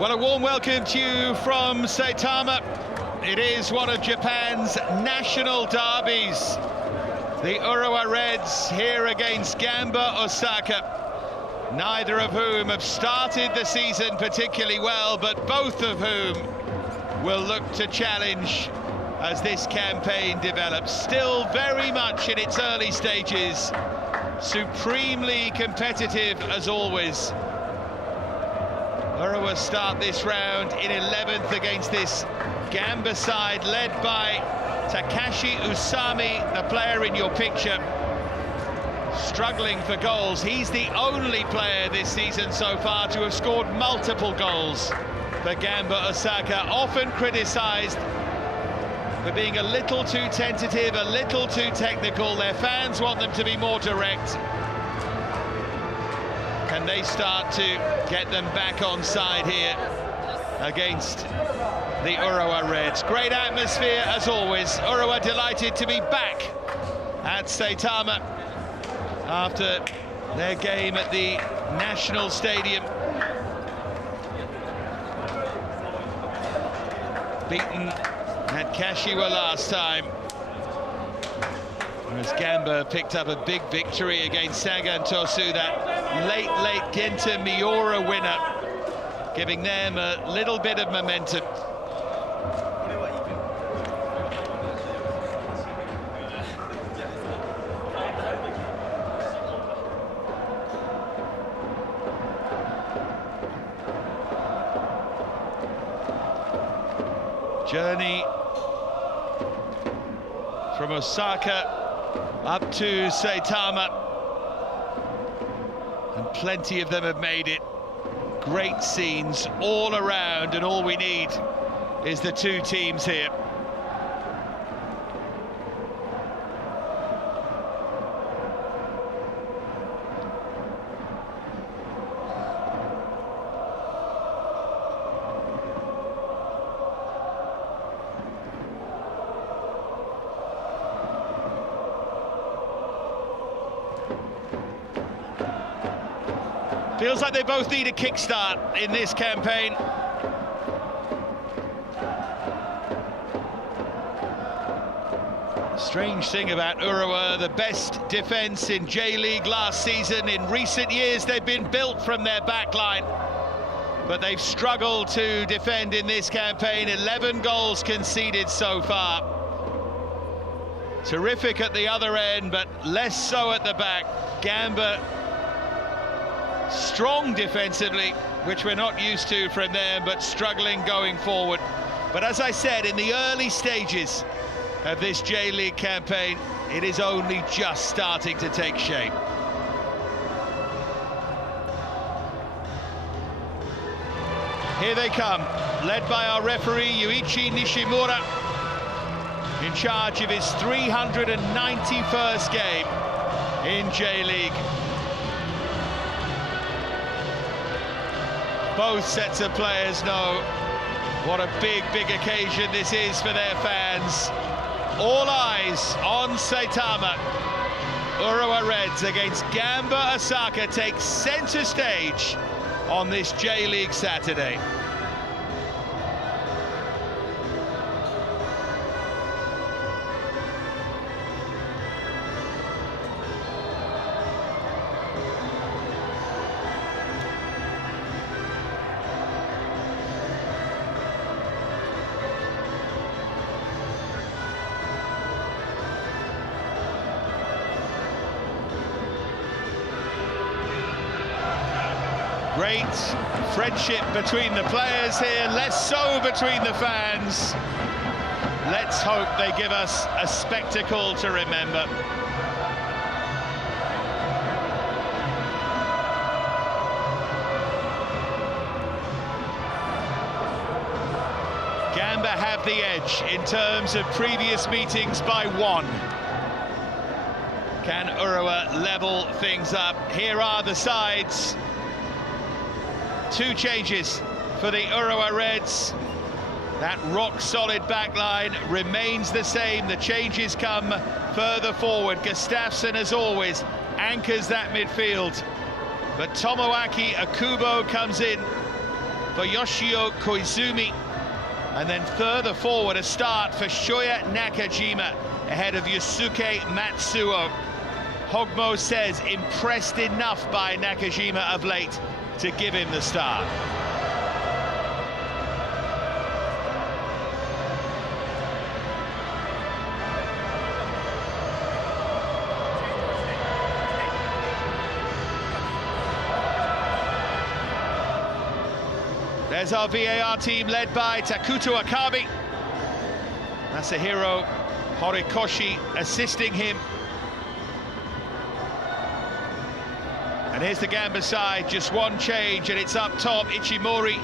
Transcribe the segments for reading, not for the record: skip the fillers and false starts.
Well, a warm welcome to you from Saitama. It is one of Japan's national derbies. The Urawa Reds here against Gamba Osaka, neither of whom have started the season particularly well, but both of whom will look to challenge as this campaign develops. Still very much in its early stages, supremely competitive as always. Urawa start this round in 11th against this Gamba side led by Takashi Usami, the player in your picture, struggling for goals. He's the only player this season so far to have scored multiple goals for Gamba Osaka, often criticised for being a little too tentative, a little too technical. Their fans want them to be more direct. Can they start to get them back on side here against the Urawa Reds? Great atmosphere as always. Urawa delighted to be back at Saitama after their game at the National Stadium. Beaten at Kashiwa last time, whereas Gamba picked up a big victory against Sagan Tosu, that late Genta Miura winner, giving them a little bit of momentum. Journey from Osaka up to Saitama, and plenty of them have made it. Great scenes all around, and all we need is the two teams here. Feels like they both need a kickstart in this campaign. Strange thing about Urawa, the best defence in J-League last season. In recent years, they've been built from their backline, but they've struggled to defend in this campaign. 11 goals conceded so far. Terrific at the other end, but less so at the back. Gamba strong defensively, which we're not used to from them, but struggling going forward. But as I said, in the early stages of this J-League campaign, it is only just starting to take shape. Here they come, led by our referee Yuichi Nishimura, in charge of his 391st game in J-League. Both sets of players know what a big occasion this is for their fans. All eyes on Saitama. Urawa Reds against Gamba Osaka take centre stage on this J-League Saturday. Great friendship between the players here, less so between the fans. Let's hope they give us a spectacle to remember. Gamba have the edge in terms of previous meetings by 1. Can Urawa level things up? Here are the sides. 2 changes for the Urawa Reds. That rock-solid backline remains the same. The changes come further forward. Gustafsson, as always, anchors that midfield. But Tomoaki Akubo comes in for Yoshio Koizumi. And then further forward, a start for Shoya Nakajima ahead of Yusuke Matsuo. Hogmo says impressed enough by Nakajima of late to give him the start. There's our VAR team led by Takuto Akabe. Masahiro Horikoshi assisting him. And here's the Gamba side, just one change, and it's up top, Ichimori.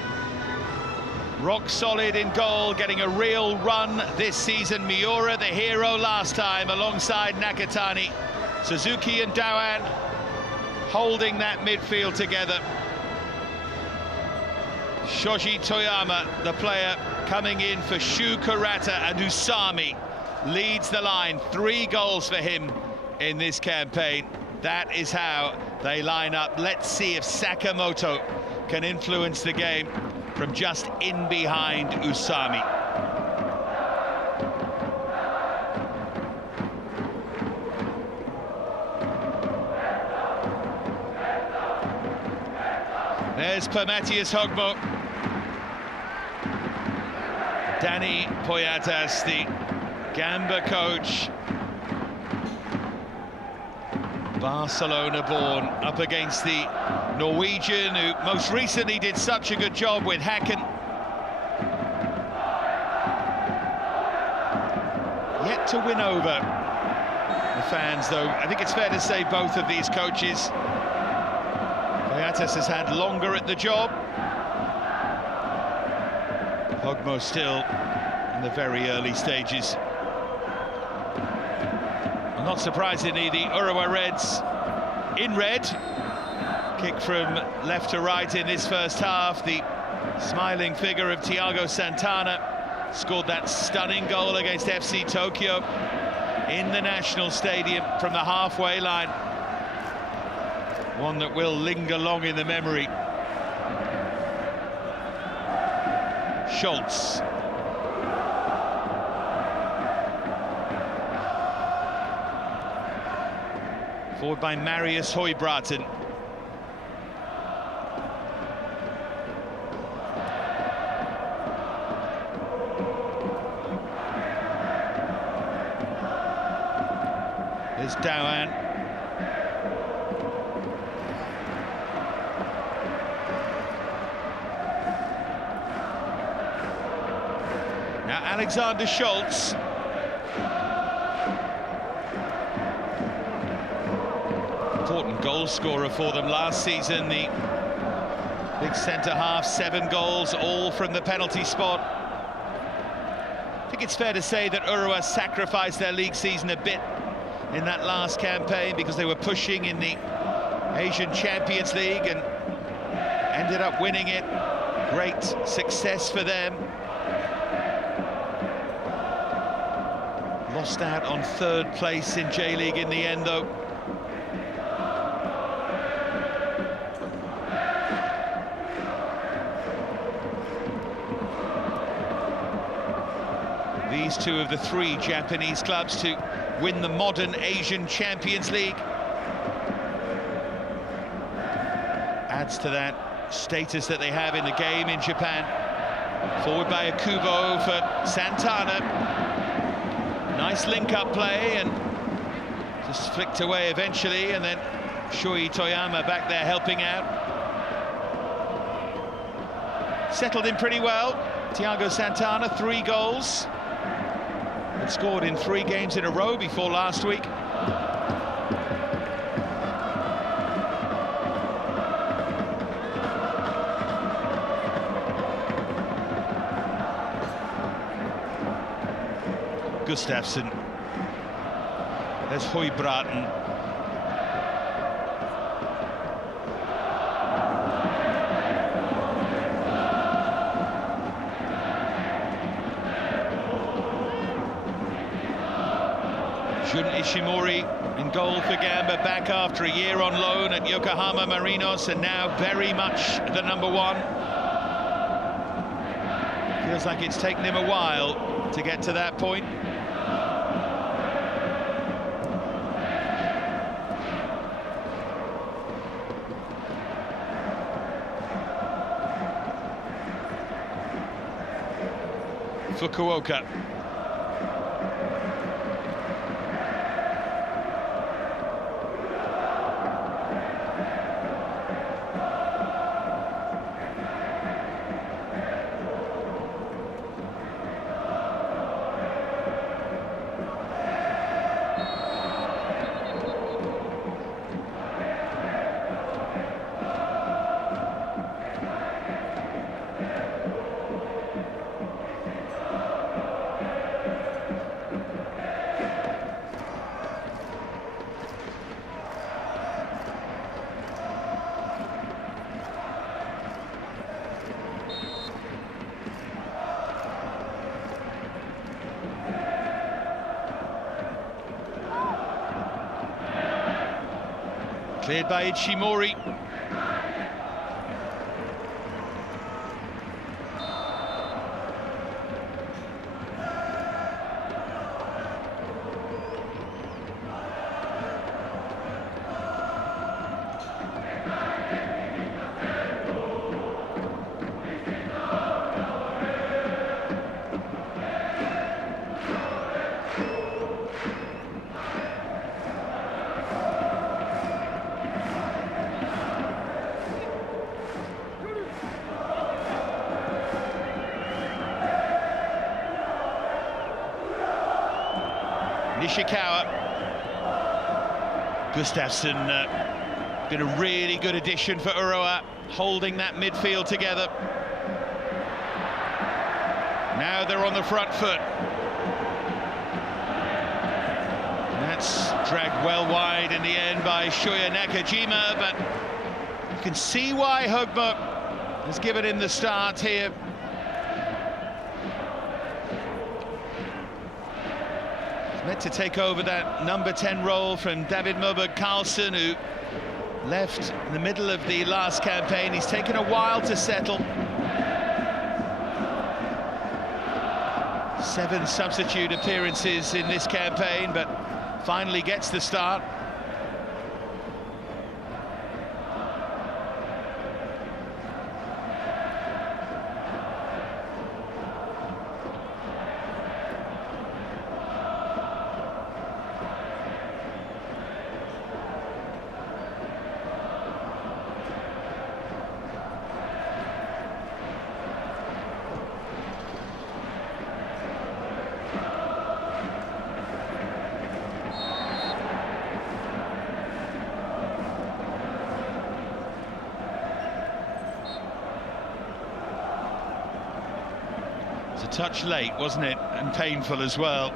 Rock solid in goal, getting a real run this season. Miura, the hero last time, alongside Nakatani. Suzuki and Dawan holding that midfield together. Shoji Toyama, the player, coming in for Shu Kurata, and Usami leads the line. 3 goals for him in this campaign. That is how they line up. Let's see if Sakamoto can influence the game from just in behind Usami. There's Permatius Hogmo. Danny Poyatas, the Gamba coach, Barcelona born, up against the Norwegian, who most recently did such a good job with Häcken. Yet to win over the fans, though. I think it's fair to say both of these coaches. Poyatas has had longer at the job. Hogmo still in the very early stages. Not surprisingly, the Urawa Reds in red. Kick from left to right in this first half. The smiling figure of Thiago Santana scored that stunning goal against FC Tokyo in the National Stadium from the halfway line. One that will linger long in the memory. Schultz. Forward by Marius Høybråten. There's Dawan. Now Alexander Schultz. Important goal scorer for them last season. The big centre-half, 7 goals, all from the penalty spot. I think it's fair to say that Urawa sacrificed their league season a bit in that last campaign because they were pushing in the Asian Champions League and ended up winning it. Great success for them. Lost out on 3rd place in J-League in the end, though. These 2 of the 3 Japanese clubs to win the modern Asian Champions League. Adds to that status that they have in the game in Japan. Forward by Akubo for Santana. Nice link-up play and just flicked away eventually, and then Shoei Toyama back there helping out. Settled in pretty well. Thiago Santana, 3 goals. Had scored in 3 games in a row before last week. Gustafsson. There's Høybråten. Jun Ishimori in goal for Gamba, back after a year on loan at Yokohama Marinos, and now very much the #1. Feels like it's taken him a while to get to that point. Fukuoka. Cleared by Ichimori. Nishikawa. Gustafsson, been a really good addition for Urawa, holding that midfield together. Now they're on the front foot. And that's dragged well wide in the end by Shoya Nakajima, but you can see why Hogba has given him the start here. Meant to take over that number 10 role from David Moberg Carlson, who left in the middle of the last campaign. He's taken a while to settle. 7 substitute appearances in this campaign, but finally gets the start. A touch late, wasn't it? And painful as well.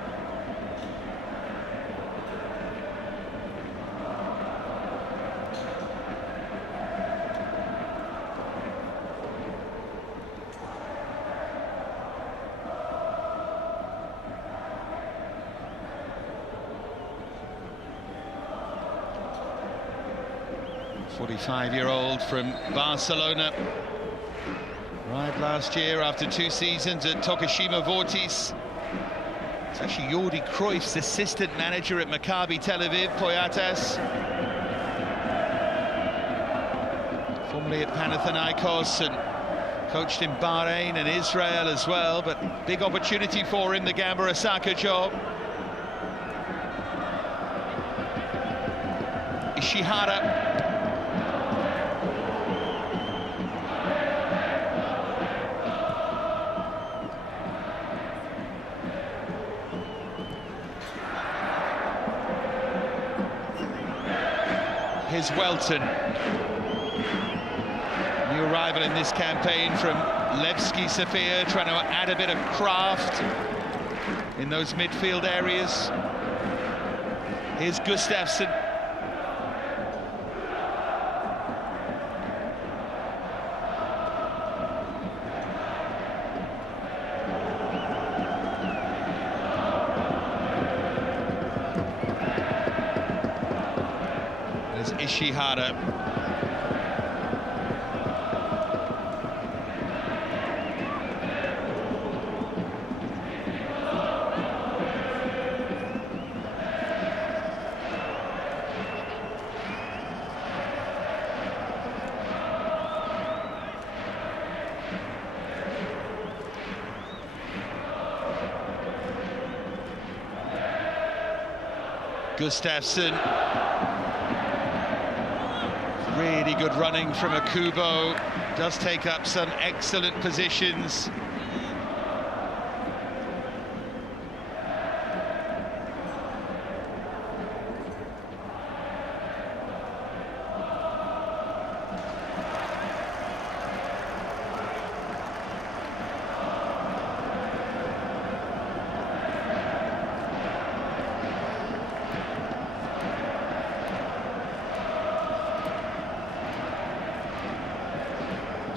A 45-year-old from Barcelona. Arrived last year after 2 seasons at Tokushima Vortis. It's actually Jordi Cruyff's assistant manager at Maccabi Tel Aviv, Poyatas. Formerly at Panathinaikos and coached in Bahrain and Israel as well, but big opportunity for him, the Gamba Osaka job. Ishihara. Here's Welton, new arrival in this campaign from Levski Sofia, trying to add a bit of craft in those midfield areas. Here's Gustafsson. Ishihara. Gustafsson. Really good running from Akubo. Does take up some excellent positions.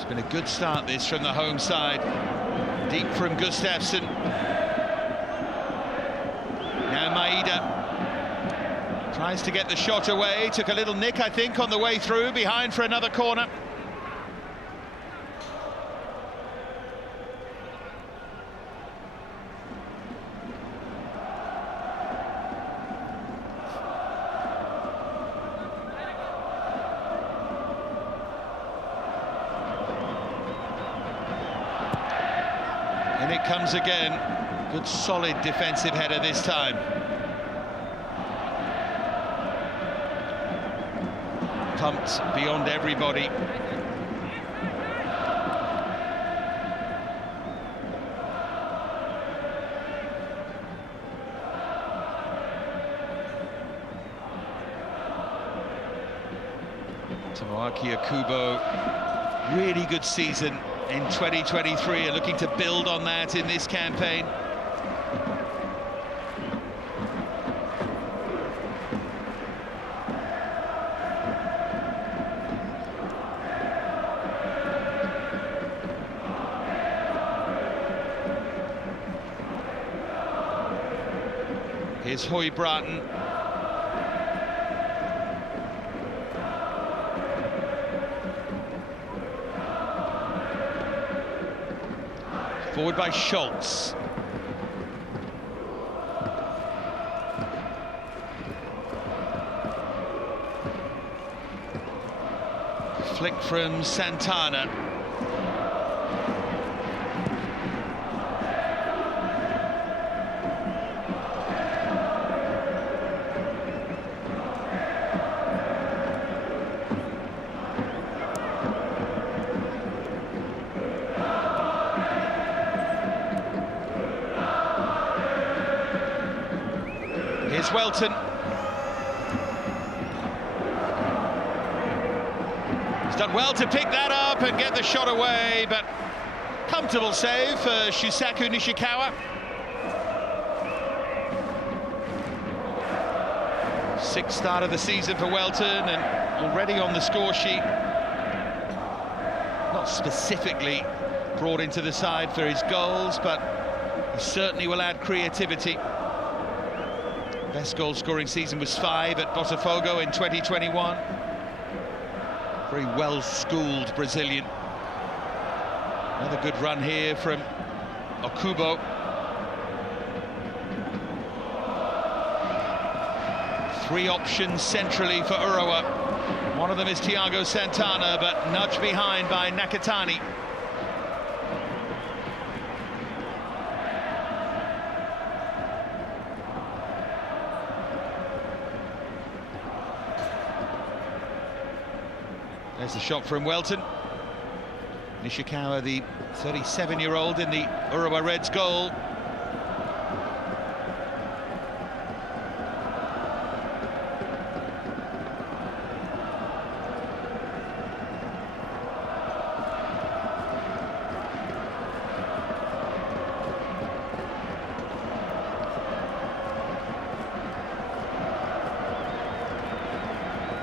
Been a good start this from the home side. Deep from Gustafsson. Now Maeda tries to get the shot away. Took a little nick, I think, on the way through. Behind for another corner. And it comes again. Good solid defensive header this time. Pumped beyond everybody. Tomoaki Akubo, really good season in 2023 and looking to build on that in this campaign. Here's Hoy Bratton. Forward by Schultz. Flick from Santana. Here's Welton. He's done well to pick that up and get the shot away, but comfortable save for Shusaku Nishikawa. Sixth start of the season for Welton and already on the score sheet. Not specifically brought into the side for his goals, but he certainly will add creativity. Best goal-scoring season was 5 at Botafogo in 2021. Very well-schooled Brazilian. Another good run here from Okubo. Three options centrally for Urawa. One of them is Thiago Santana, but nudged behind by Nakatani. There's the shot from Welton. Nishikawa, the 37-year-old in the Urawa Reds goal.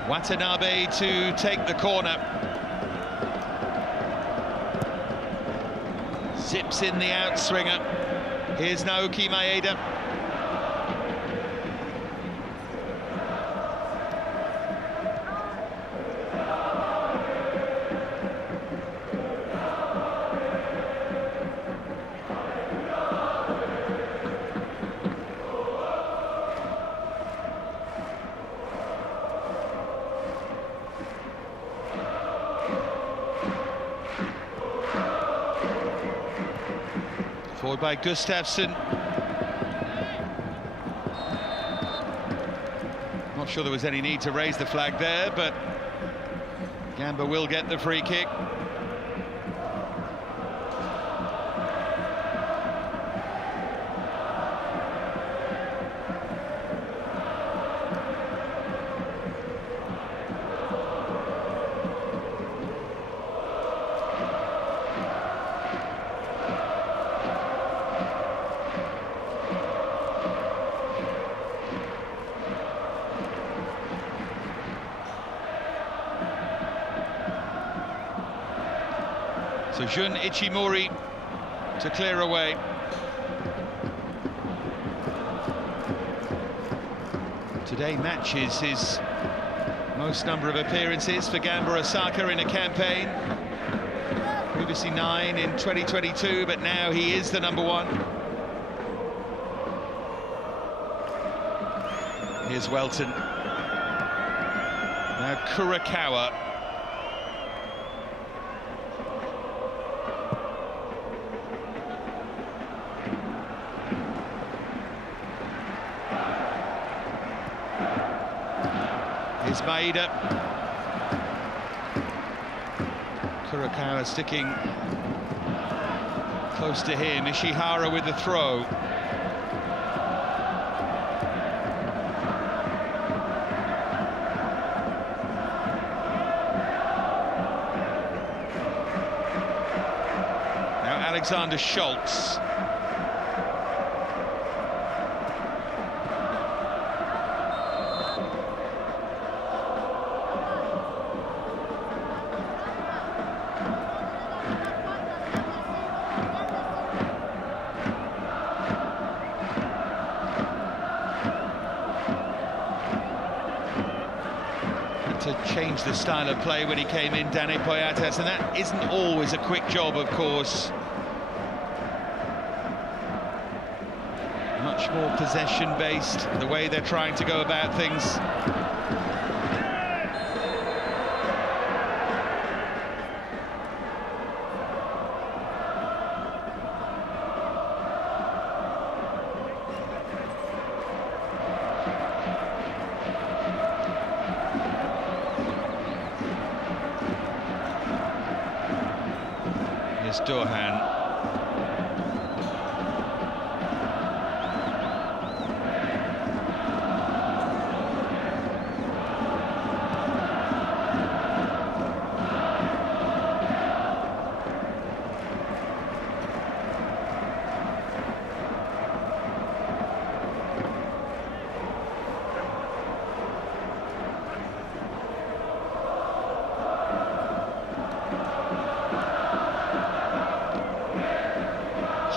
Watanabe to take the corner. Zips in the outswinger. Here's Naoki Maeda. Forward by Gustafsson. Not sure there was any need to raise the flag there, but Gamba will get the free kick. So Jun Ichimori to clear away. Today matches his most number of appearances for Gamba Osaka in a campaign. Previously 9 in 2022, but now he is the #1. Here's Welton. Now Kurakawa. Here's Maeda. Kurakawa sticking close to him. Ishihara with the throw. Now Alexander Schultz. To change the style of play when he came in, Dani Poyatas, and that isn't always a quick job, of course. Much more possession-based, the way they're trying to go about things. Here's Dohan.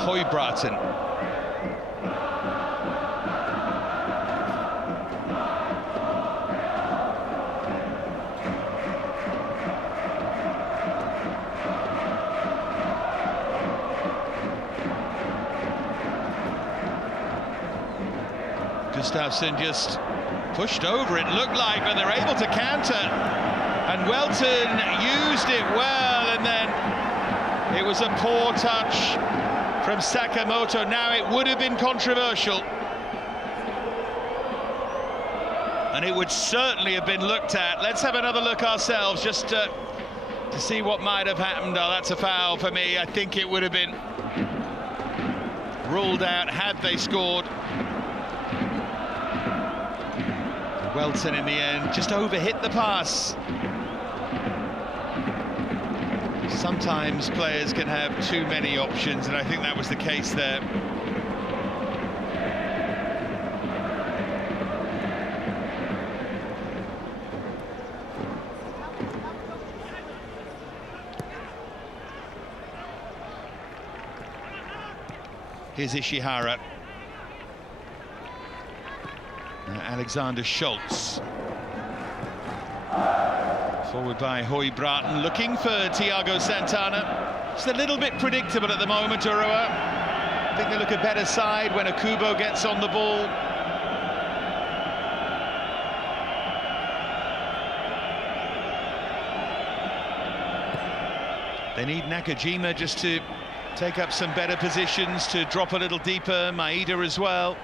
Hoybraten. Gustafsson just pushed over, it looked like, but they're able to counter. And Welton used it well, and then it was a poor touch from Sakamoto. Now it would have been controversial, and it would certainly have been looked at. Let's have another look ourselves, just to see what might have happened. Oh, that's a foul for me. I think it would have been ruled out had they scored. Welton in the end just overhit the pass. Sometimes players can have too many options, and I think that was the case there. Here's Ishihara. Alexander Schultz. Forward by Hoybraten, looking for Thiago Santana. Just a little bit predictable at the moment, Urawa. I think they look a better side when Akubo gets on the ball. They need Nakajima just to take up some better positions, to drop a little deeper. Maeda as well.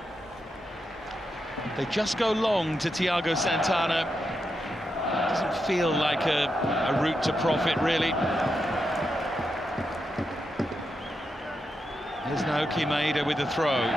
They just go long to Thiago Santana. Doesn't feel like a route to profit, really. Here's Naoki Maeda with the throw.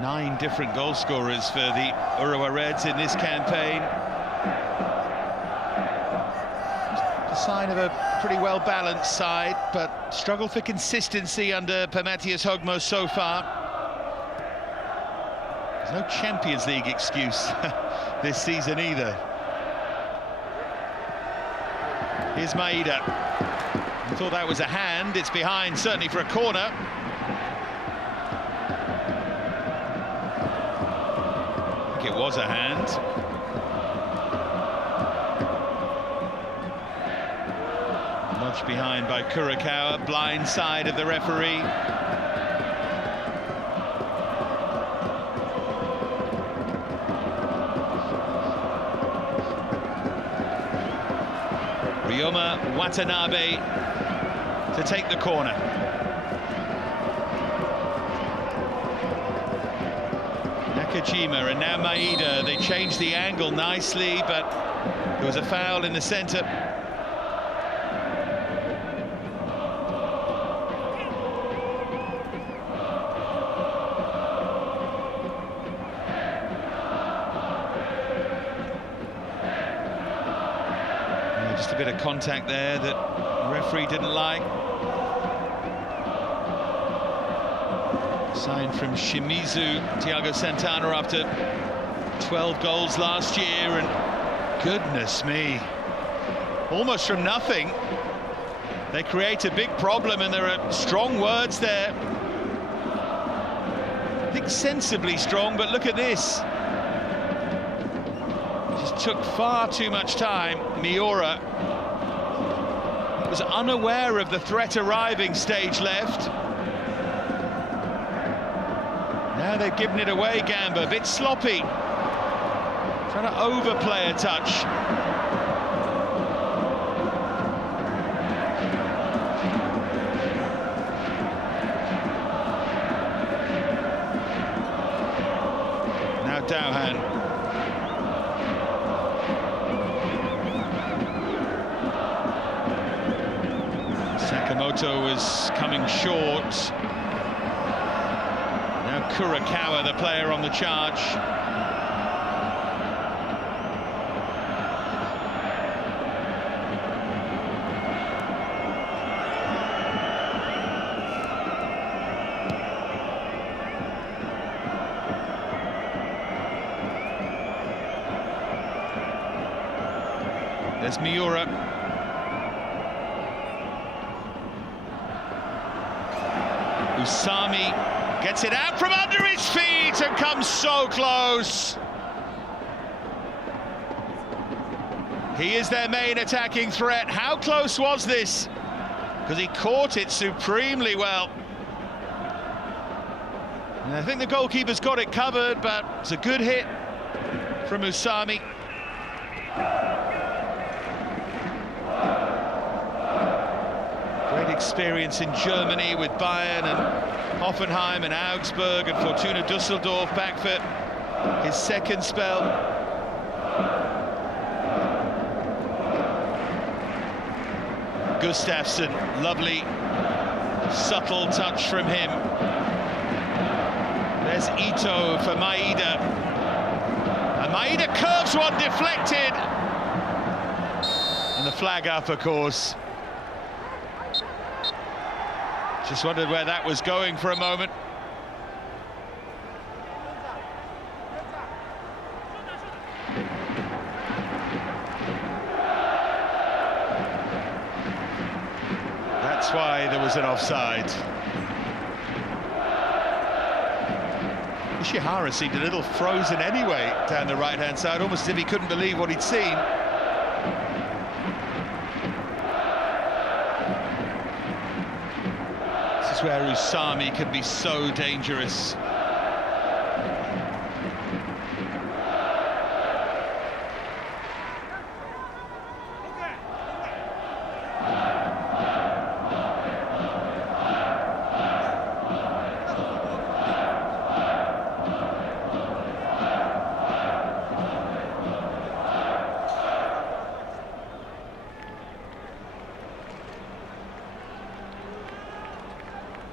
Nine different goal scorers for the Urawa Reds in this campaign. A sign of a pretty well-balanced side, but struggle for consistency under Matthias Hogmo so far. There's no Champions League excuse this season either. Here's Maeda. I thought that was a hand. It's behind, certainly for a corner. It was a hand. Nudged behind by Kurakawa, blind side of the referee. Ryoma Watanabe to take the corner. Nakajima and now Maeda. They changed the angle nicely, but there was a foul in the centre. Yeah, just a bit of contact there that the referee didn't like. Sign from Shimizu, Thiago Santana after 12 goals last year, and goodness me, almost from nothing they create a big problem, and there are strong words there. I think sensibly strong, but look at this. It just took far too much time. Miura was unaware of the threat arriving, stage left. Now they've given it away, Gamba, a bit sloppy. Trying to overplay a touch. Now Dowhan. Sakamoto was coming short. Kurakawa, the player on the charge. There's Miura. Usami gets it out from under his feet and comes so close. He is their main attacking threat. How close was this? Because he caught it supremely well. And I think the goalkeeper's got it covered, but it's a good hit from Usami. Great experience in Germany with Bayern and Hoffenheim and Augsburg and Fortuna Düsseldorf, back for his second spell. Gustafsson, lovely, subtle touch from him. There's Ito for Maeda. And Maeda curves one, deflected. And the flag up, of course. Just wondered where that was going for a moment. That's why there was an offside. Ishihara seemed a little frozen anyway down the right-hand side, almost as if he couldn't believe what he'd seen. Where Usami can be so dangerous.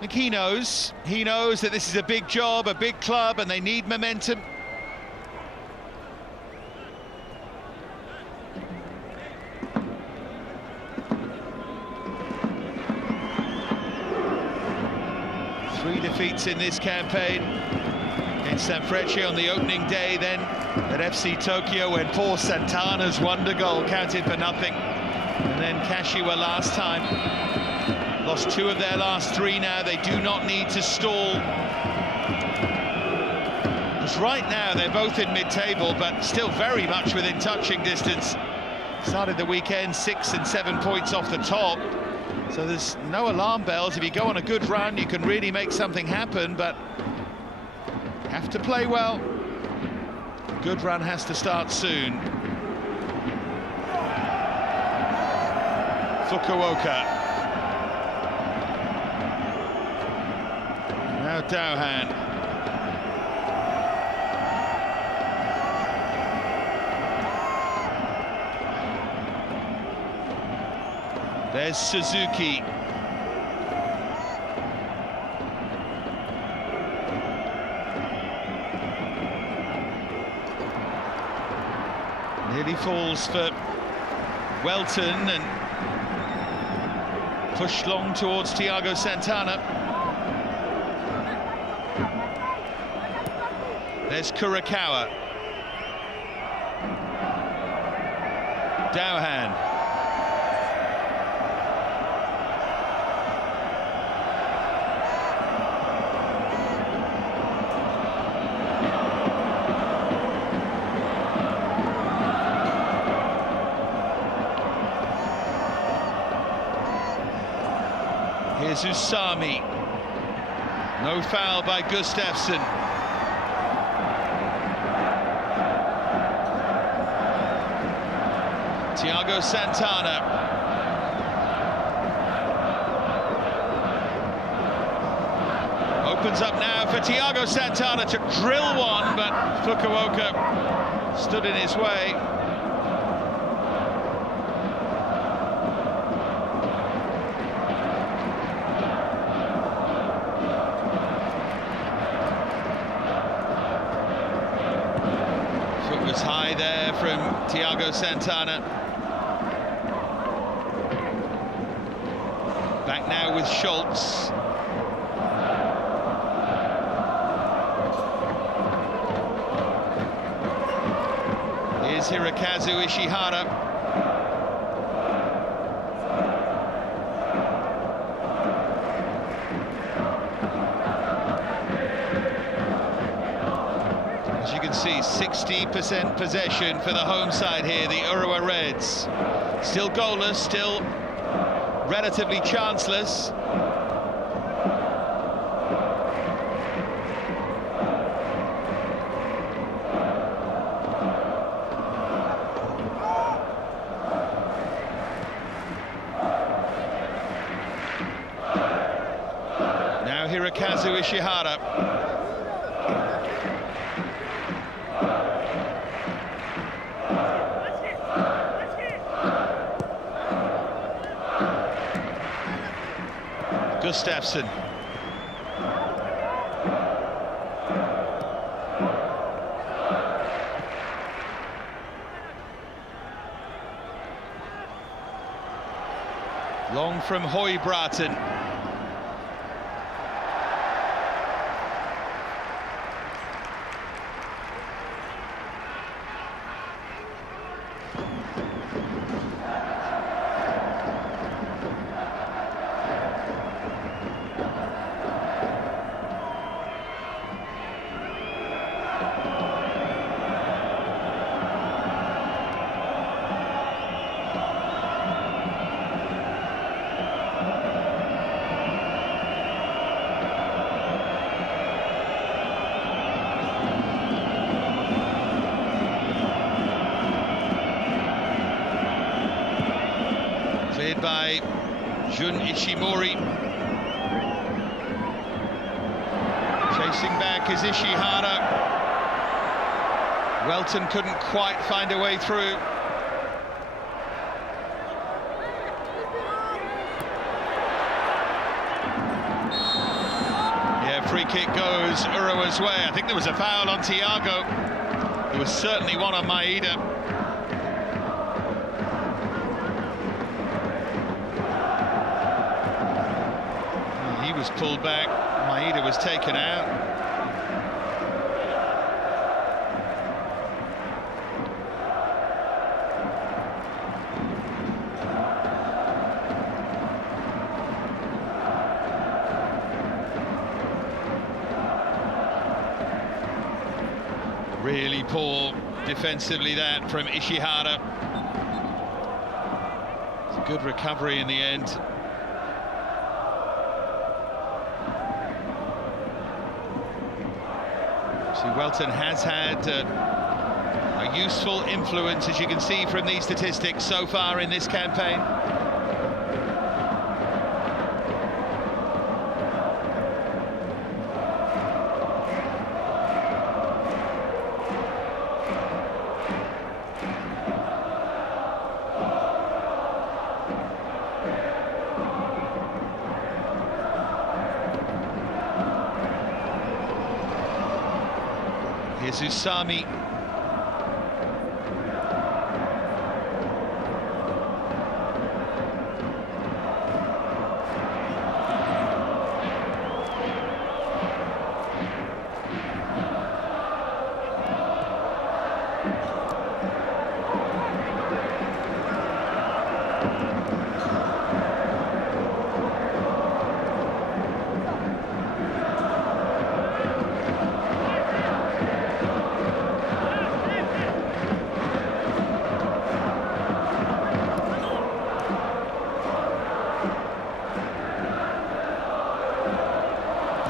think he knows that this is a big job, a big club, and they need momentum. Three defeats in this campaign. Against Sanfrecce on the opening day, then at FC Tokyo when Paul Santana's wonder goal counted for nothing. And then Kashiwa last time. Lost 2 of their last 3 now. They do not need to stall. Because right now they're both in mid-table, but still very much within touching distance. Started the weekend 6 and 7 points off the top. So there's no alarm bells. If you go on a good run, you can really make something happen, but have to play well. Good run has to start soon. Fukuoka. Now Dowhan. There's Suzuki. Nearly falls for Welton and pushed long towards Thiago Santana. There's Kurakawa. Dowhan. Here's Usami. No foul by Gustafsson. Thiago Santana. Opens up now for Thiago Santana to drill one, but Fukuoka stood in his way. Foot was high there from Thiago Santana. Back now with Schultz. Here's Hirokazu Ishihara. As you can see, 60% possession for the home side here, the Urawa Reds. Still goalless, still relatively chanceless. Now Hirokazu Ishihara. Gustafsson. Long from Hoybratton. Cleared by Jun Ishimori. Chasing back is Ishihara. Welton couldn't quite find a way through. free kick goes Urawa's way. I think there was a foul on Thiago. There was certainly one on Maeda. He was pulled back, Maeda was taken out. Really poor defensively that from Ishihara. It's a good recovery in the end. See, Welton has had a useful influence, as you can see from these statistics so far in this campaign. Here's Usami.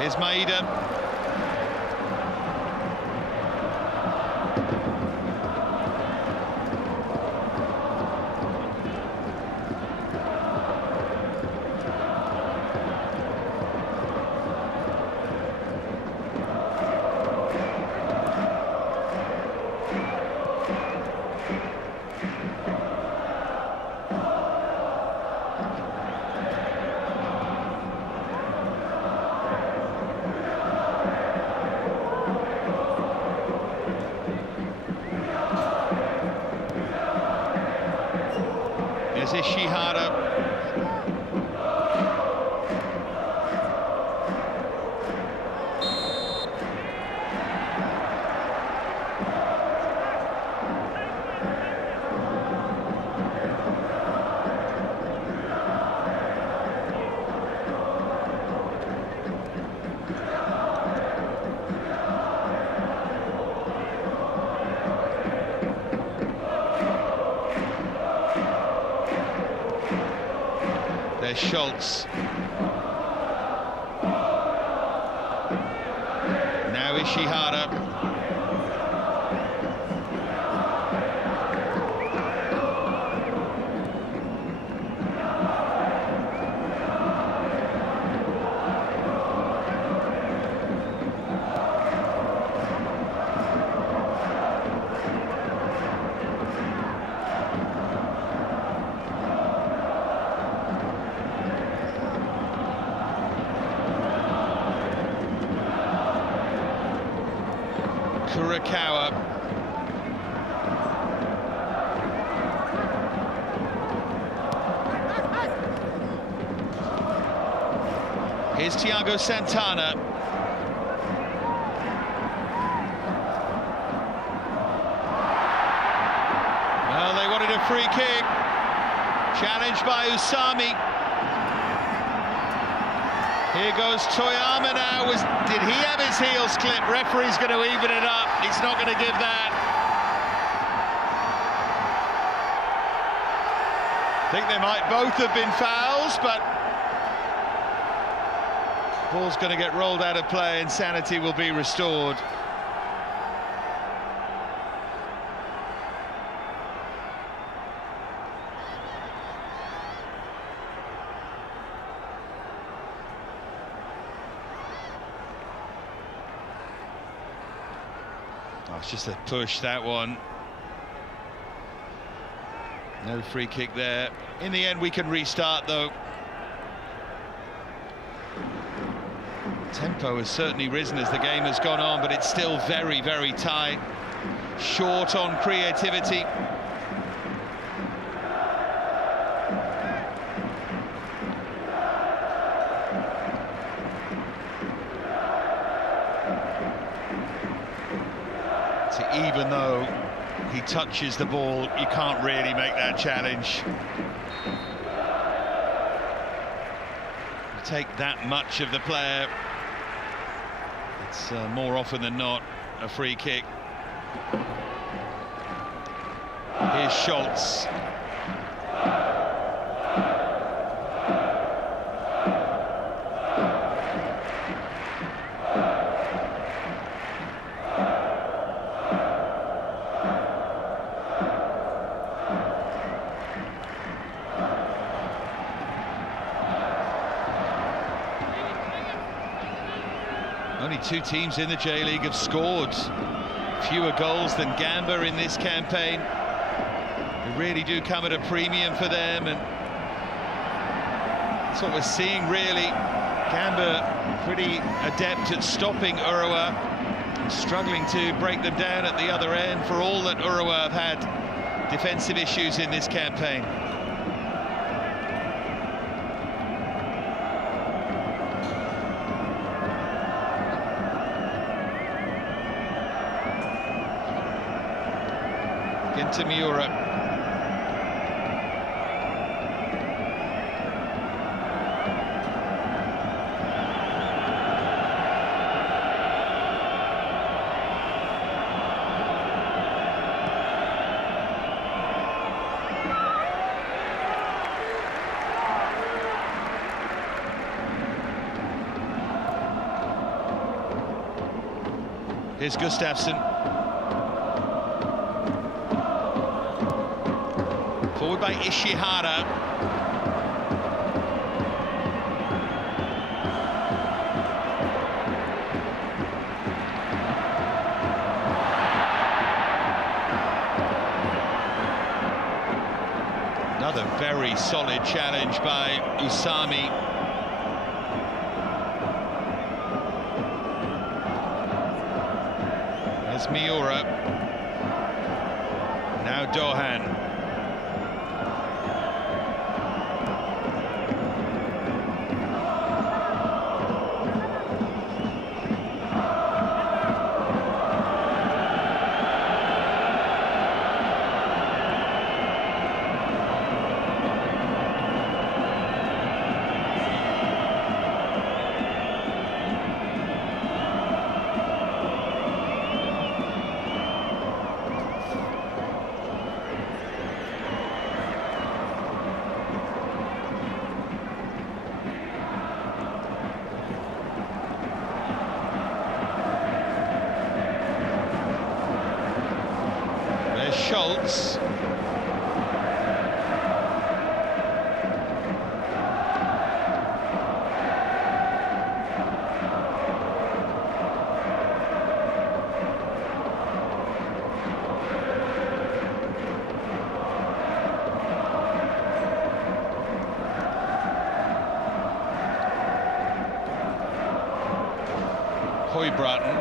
Here's Maeda. Here's Ishihara. There's Schultz. Now Ishihara. Kurakawa. Here's Thiago Santana. Well, they wanted a free kick. Challenged by Usami. Here goes Toyama now. Did he have his heels clipped? Referee's going to even it up. He's not going to give that. I think they might both have been fouls, but ball's going to get rolled out of play and sanity will be restored. Oh, it's just a push, that one. No free kick there. In the end, we can restart, though. Tempo has certainly risen as the game has gone on, but it's still very, very tight. Short on creativity. So even though he touches the ball, you can't really make that challenge. You take that much of the player, it's more often than not a free kick. Here's Schultz. Only 2 teams in the J-League have scored fewer goals than Gamba in this campaign. They really do come at a premium for them, and that's what we're seeing really. Gamba pretty adept at stopping Urawa, struggling to break them down at the other end, for all that Urawa have had defensive issues in this campaign. To Miura. Here's Gustafsson. Forward by Ishihara. Another very solid challenge by Usami. There's Miura. Now Dohan. Schultz. Høybråten.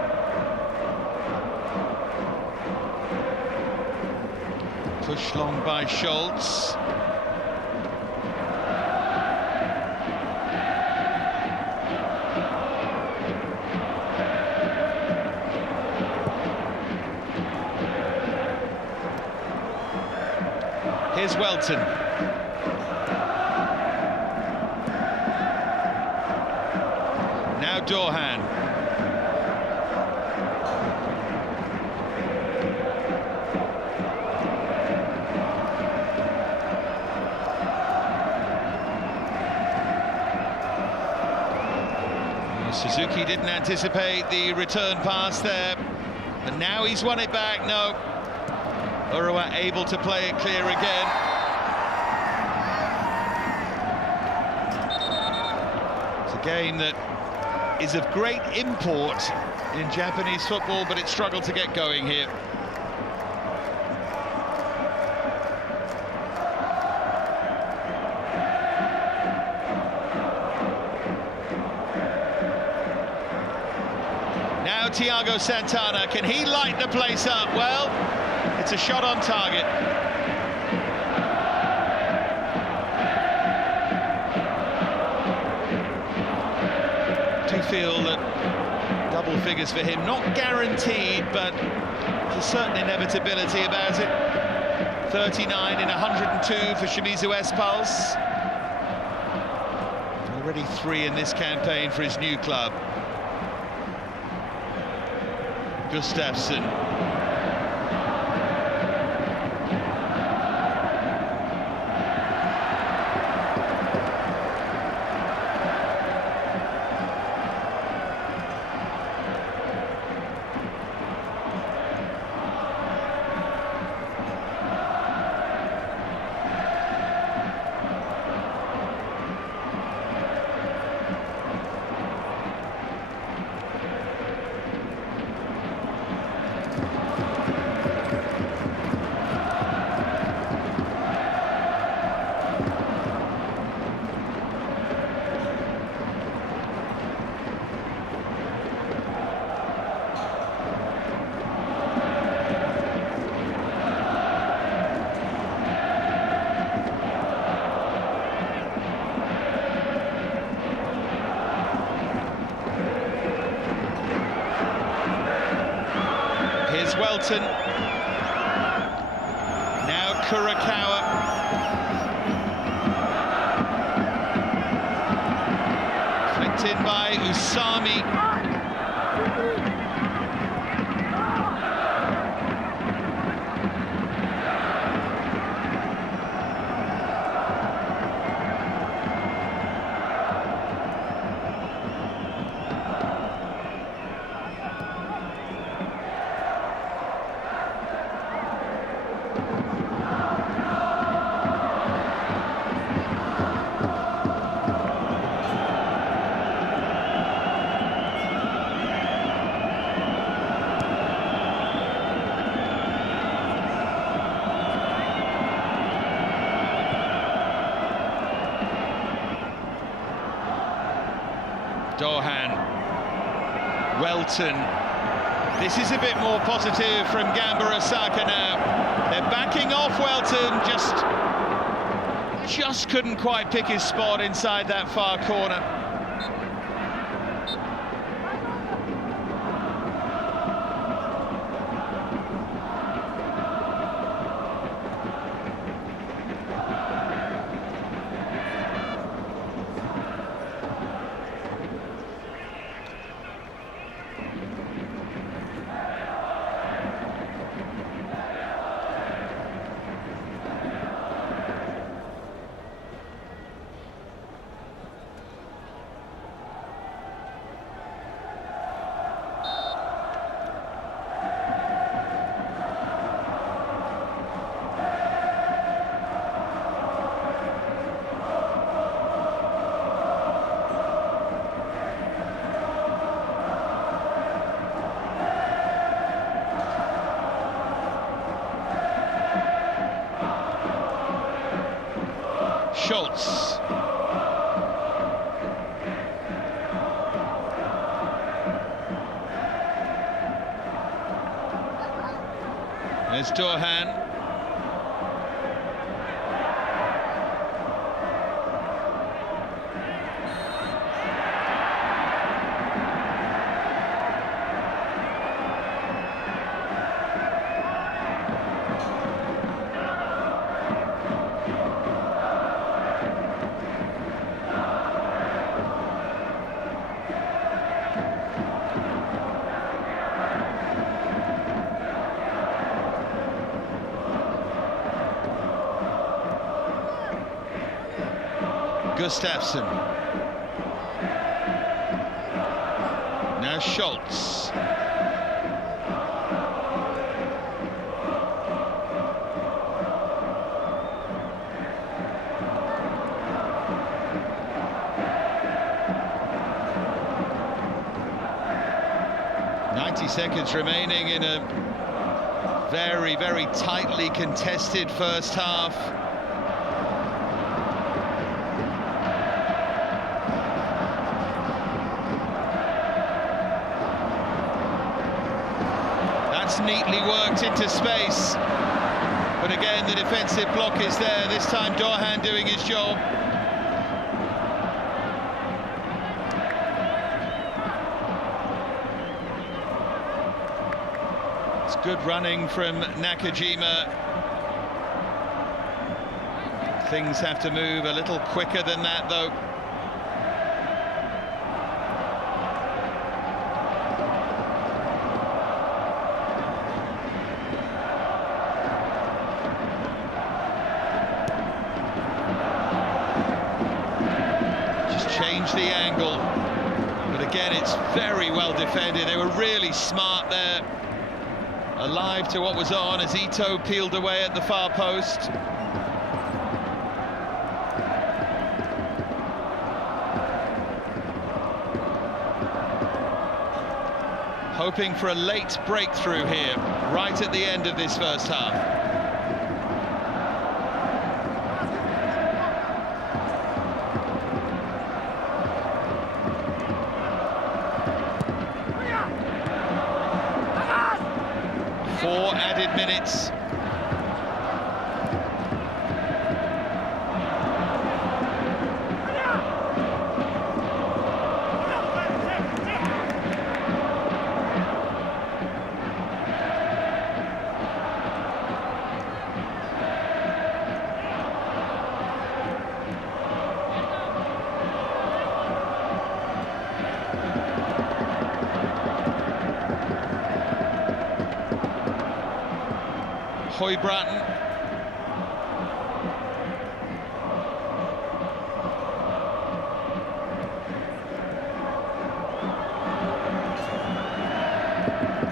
Push long by Schultz. Here's Welton. Now Dohan. Suzuki didn't anticipate the return pass there, but now he's won it back. No, Urawa able to play it clear again. It's a game that is of great import in Japanese football, but it struggled to get going here. Thiago Santana. Can he light the place up? Well, it's a shot on target. I do feel that double figures for him, not guaranteed, but there's a certain inevitability about it. 39 in 102 for Shimizu S-Pulse. Already 3 in this campaign for his new club. Gustafsson. Welton, now Kurakawa, flicked in by Usami. Dohan, Welton. This is a bit more positive from Gamba Osaka now. They're backing off Welton, just couldn't quite pick his spot inside that far corner. Schultz. There's Dohan. Gustafsson. Now Schultz. Seconds remaining in a very, very tightly contested first half. That's neatly worked into space. But again, the defensive block is there. This time, Dorhan doing his job. It's good running from Nakajima. Things have to move a little quicker than that, though. Change the angle, but again it's very well defended. They were really smart there, alive to what was on as Ito peeled away at the far post. Hoping for a late breakthrough here, right at the end of this first half. Four added minutes. Hoybratton.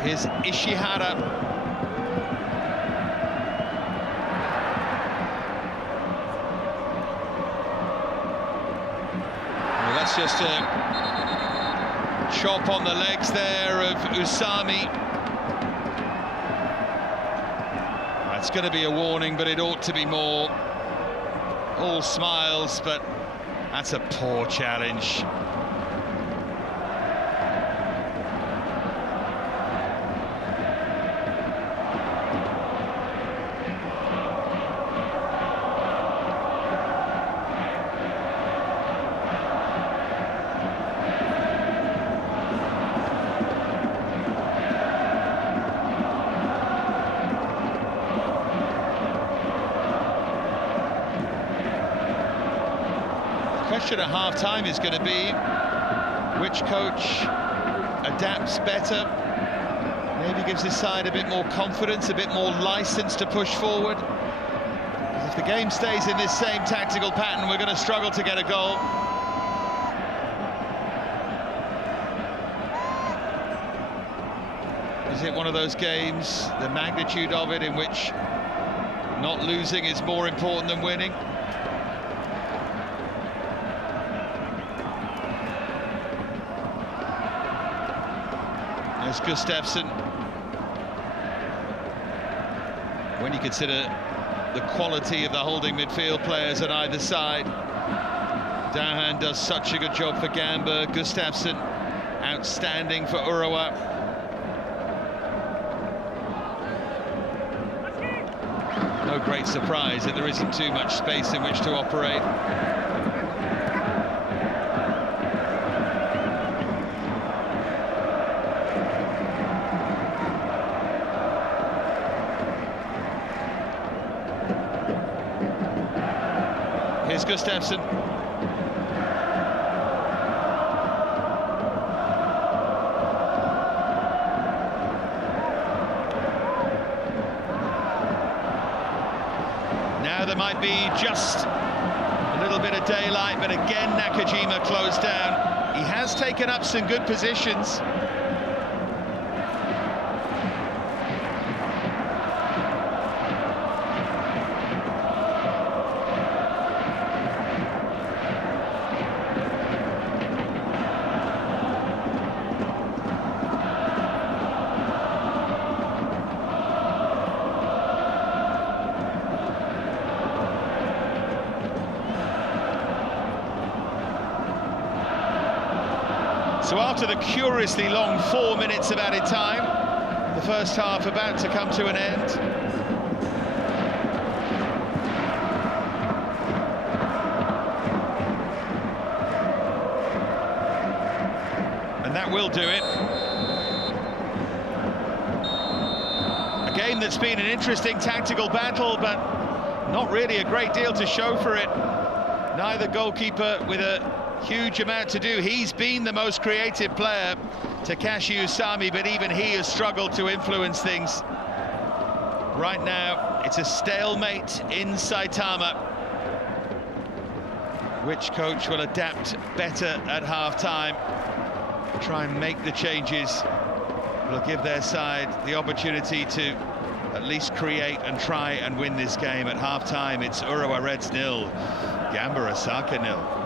Here's Ishihara. Well, that's just a chop on the legs there of Usami. It's going to be a warning, but it ought to be more. All smiles, but that's a poor challenge. The question at half-time is going to be which coach adapts better, maybe gives his side a bit more confidence, a bit more license to push forward. Because if the game stays in this same tactical pattern, we're going to struggle to get a goal. Is it one of those games, the magnitude of it, in which not losing is more important than winning? There's Gustafsson. When you consider the quality of the holding midfield players at either side, Dahan does such a good job for Gamba. Gustafsson, outstanding for Urawa. No great surprise that there isn't too much space in which to operate. Here's Gustafsson. Now there might be just a little bit of daylight, but again Nakajima closed down. He has taken up some good positions. So after the curiously long 4 minutes of added time, The first half about to come to an end. And that will do it. A game that's been an interesting tactical battle, but not really a great deal to show for it. Neither goalkeeper with a huge amount to do. He's been the most creative player, Takashi Usami, but even he has struggled to influence things. Right now, it's a stalemate in Saitama. Which coach will adapt better at half-time? Try and make the changes. Will give their side the opportunity to at least create and try and win this game. At half-time, it's Urawa Reds 0, Gamba Osaka 0.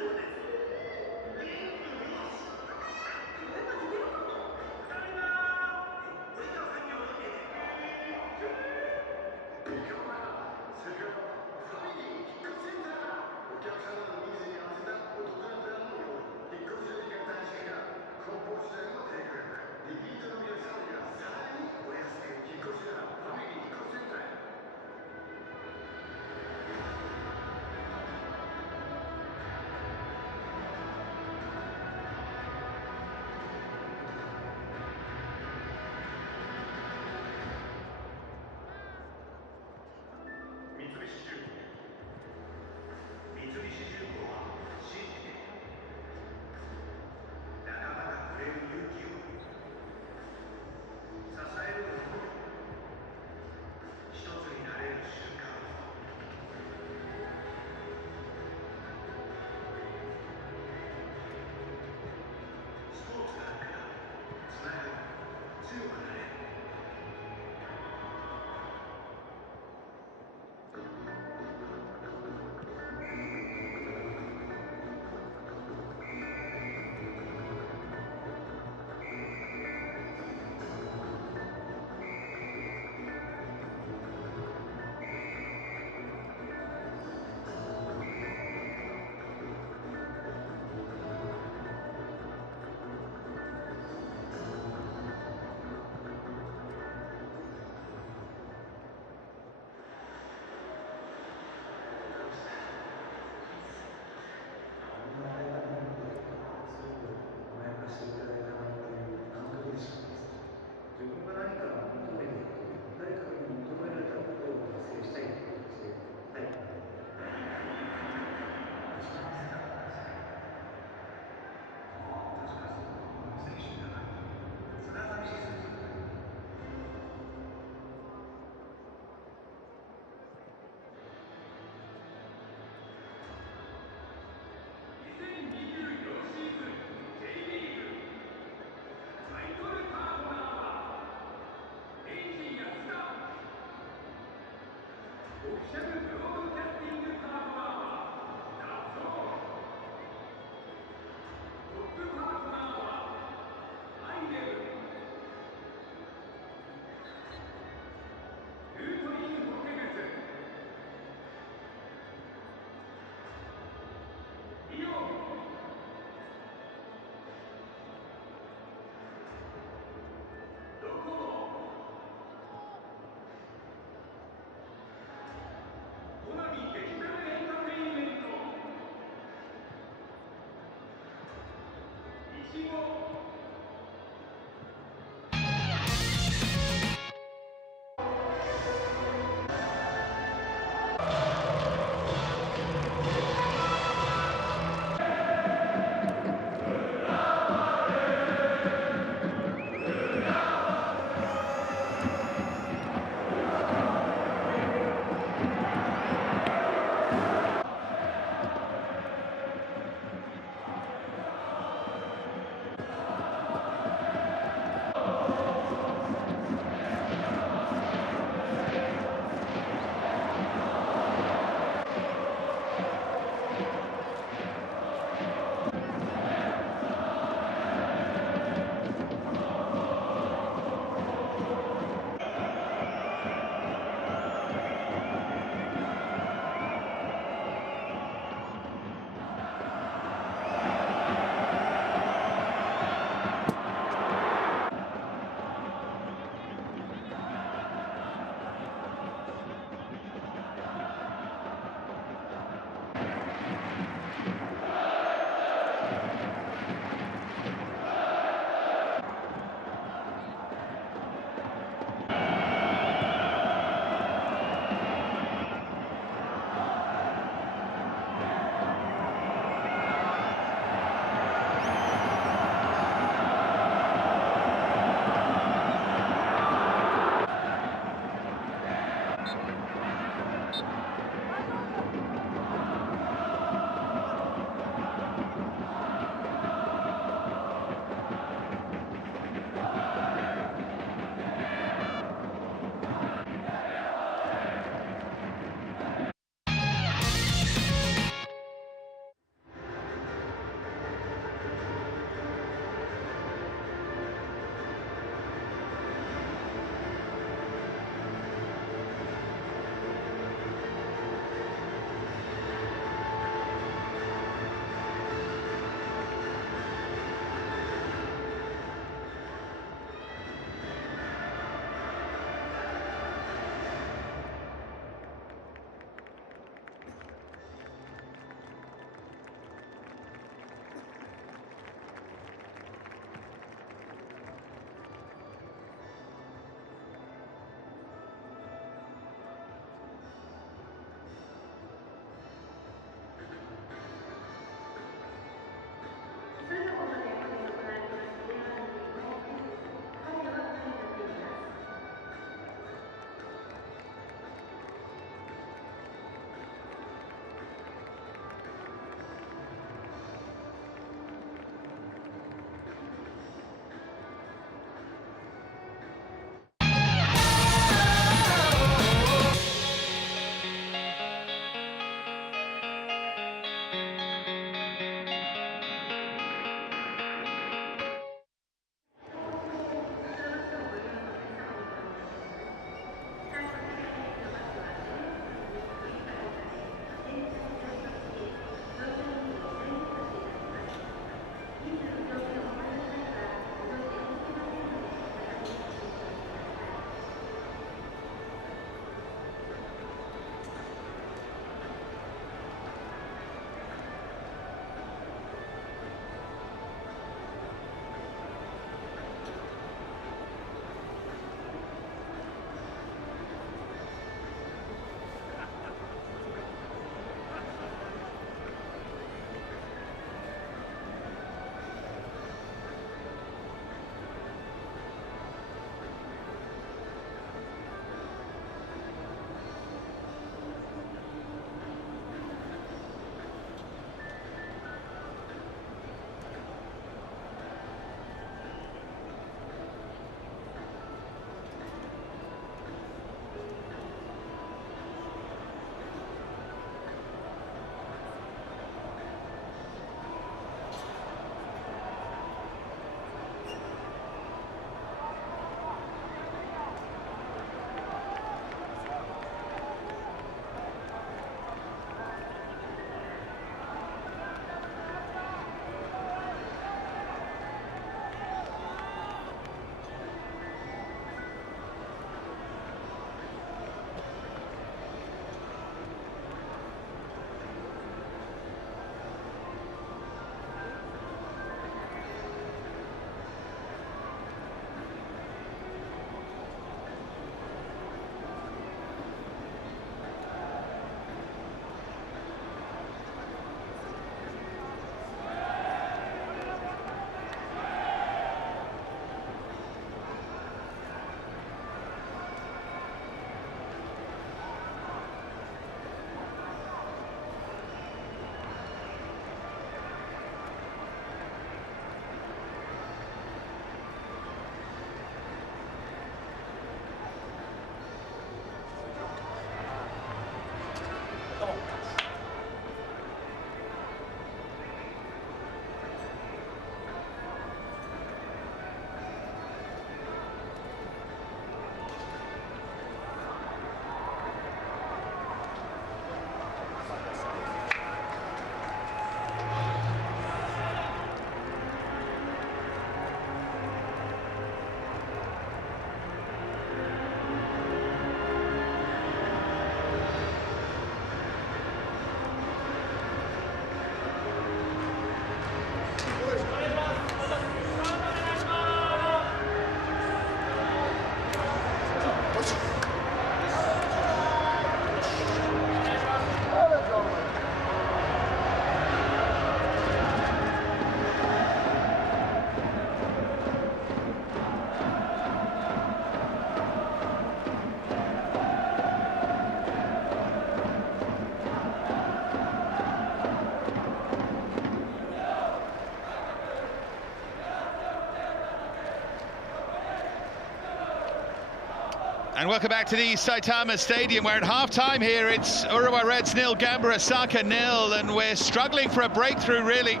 And welcome back to the Saitama Stadium, where at half-time here it's Urawa Reds 0, Gamba Osaka 0, and we're struggling for a breakthrough, really.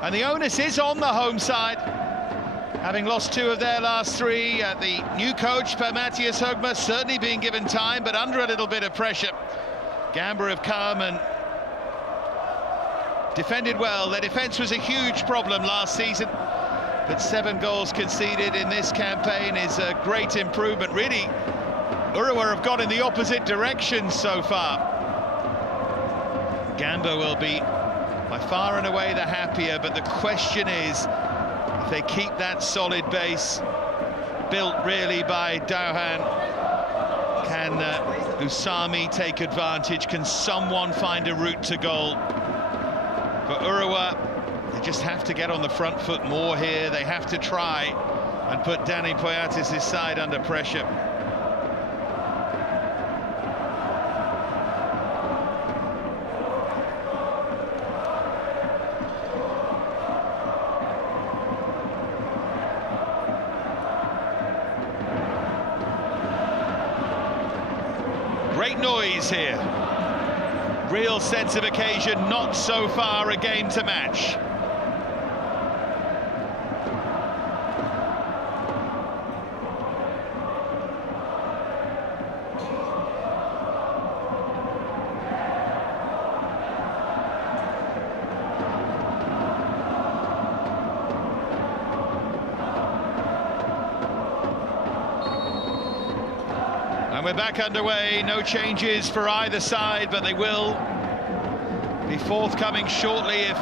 And the onus is on the home side, having lost 2 of their last 3. The new coach, MEIJI YASUDA, certainly being given time, but under a little bit of pressure. Gamba have come and defended well. Their defence was a huge problem last season, but 7 goals conceded in this campaign is a great improvement. Really, Urawa have gone in the opposite direction so far. Gamba will be by far and away the happier, but the question is, if they keep that solid base built really by Dauhan, can Usami take advantage? Can someone find a route to goal? For Urawa, they just have to get on the front foot more here. They have to try and put Danny Poyatis' side under pressure. Great noise here. Real sense of occasion, not so far a game to match. And we're back underway, no changes for either side, but they will be forthcoming shortly if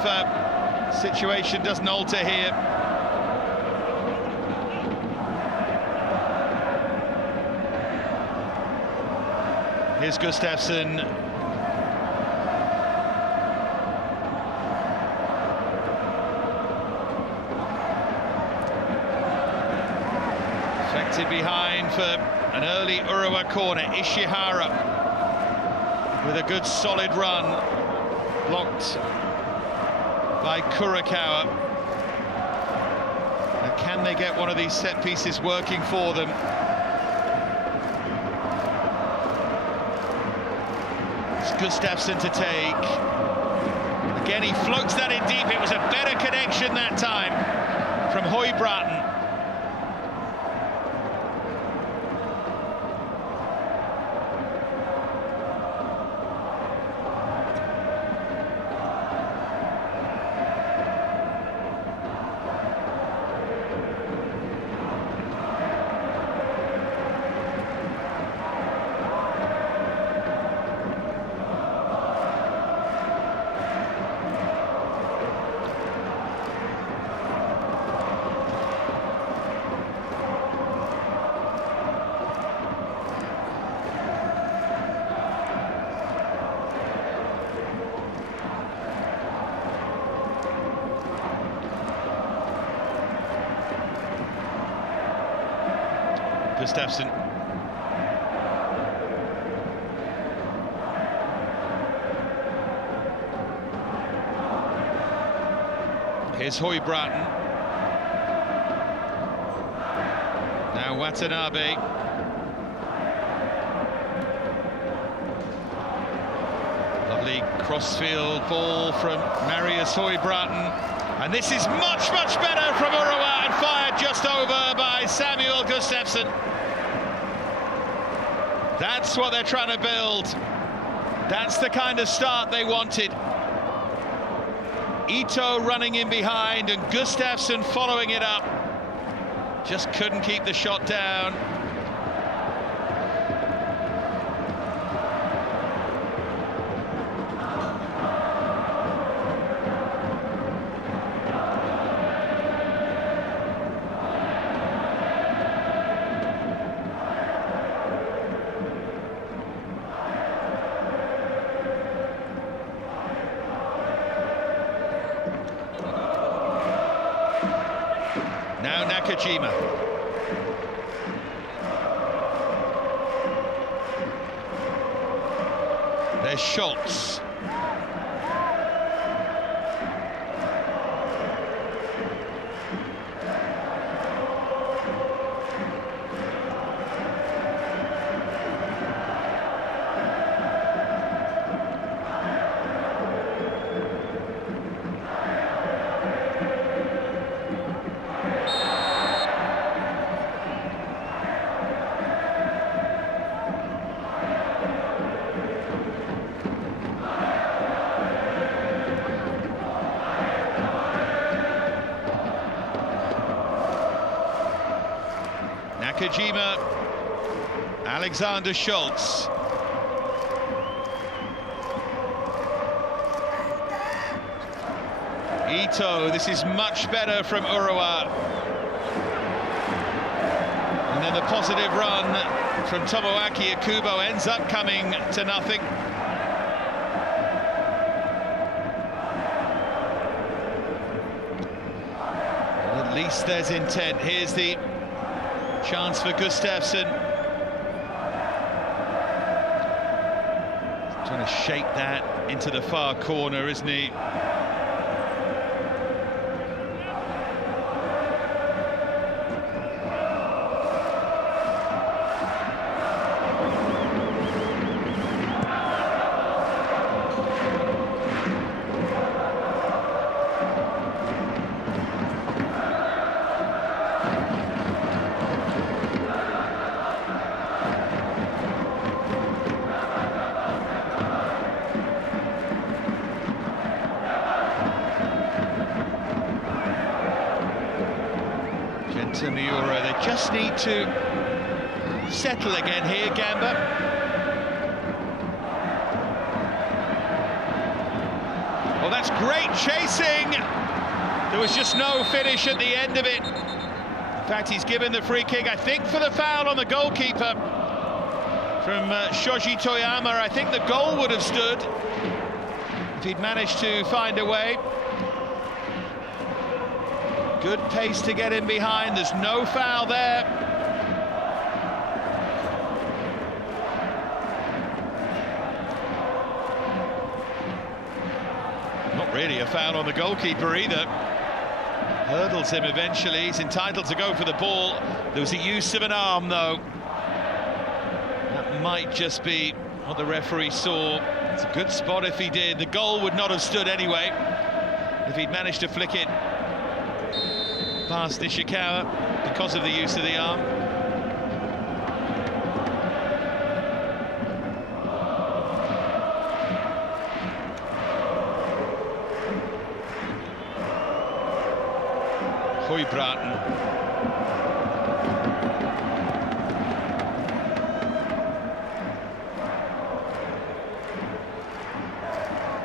situation doesn't alter here. Here's Gustafsson. Effective behind for an early Urawa corner. Ishihara with a good solid run, blocked by Kurakawa. Now, can they get one of these set pieces working for them? It's Gustafsson to take. Again, he floats that in deep. It was a better connection that time from Høybråten. Gustafsson. Here's Høybråten. Now Watanabe. Lovely crossfield ball from Marius Høybråten. And this is much, much better from Urawa, and fired just over by Samuel Gustafsson. That's what they're trying to build. That's the kind of start they wanted. Ito running in behind and Gustafsson following it up. Just couldn't keep the shot down. Now Nakajima. There's Schultz. Nakajima, Alexander Schultz. Ito, this is much better from Urawa. And then the positive run from Tomoaki Ikubo ends up coming to nothing. And at least there's intent. Here's the chance for Gustafsson. Trying to shape that into the far corner, isn't he? Miura, they just need to settle again here, Gamba. Well, that's great chasing. There was just no finish at the end of it. In fact, he's given the free kick, I think, for the foul on the goalkeeper from Shoji Toyama. I think the goal would have stood if he'd managed to find a way. Good pace to get in behind, there's no foul there. Not really a foul on the goalkeeper either. Hurdles him eventually, he's entitled to go for the ball. There was a use of an arm though. That might just be what the referee saw. It's a good spot if he did. The goal would not have stood anyway if he'd managed to flick it past Nishikawa because of the use of the arm. Hoibraten.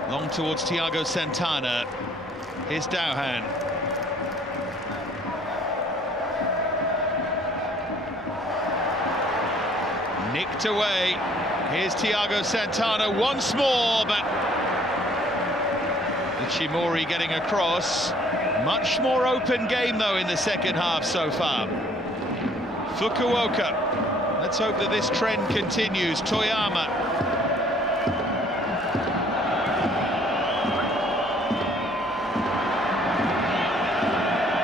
Long towards Thiago Santana. Here's Dowhan. Nicked away. Here's Thiago Santana once more, but Ichimori getting across. Much more open game though in the second half so far. Fukuoka. Let's hope that this trend continues. Toyama.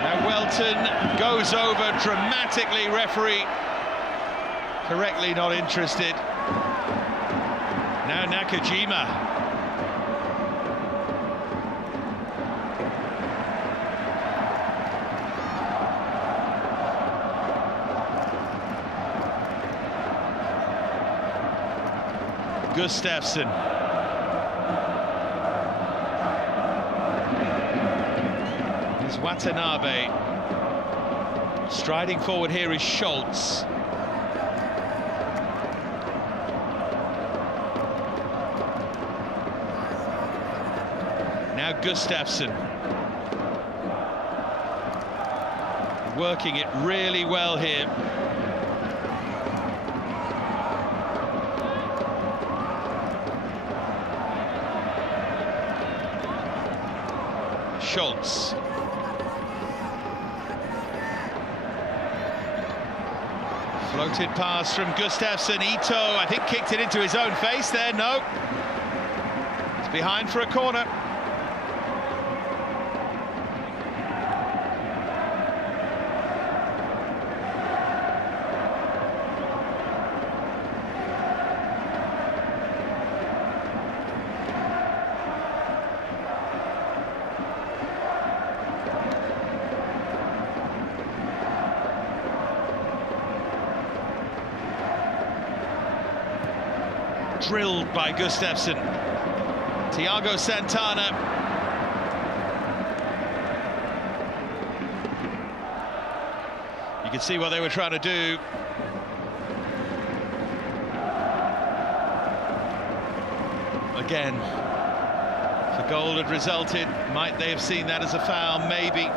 Now Welton goes over dramatically, referee correctly not interested. Now Nakajima. Gustafsson. Here's Watanabe. Striding forward here is Schultz. Now Gustafsson. Working it really well here. Schultz. Floated pass from Gustafsson. Ito, I think, kicked it into his own face there. No. It's behind for a corner. Drilled by Gustafsson. Thiago Santana. You could see what they were trying to do. Again, if a goal had resulted, might they have seen that as a foul? Maybe.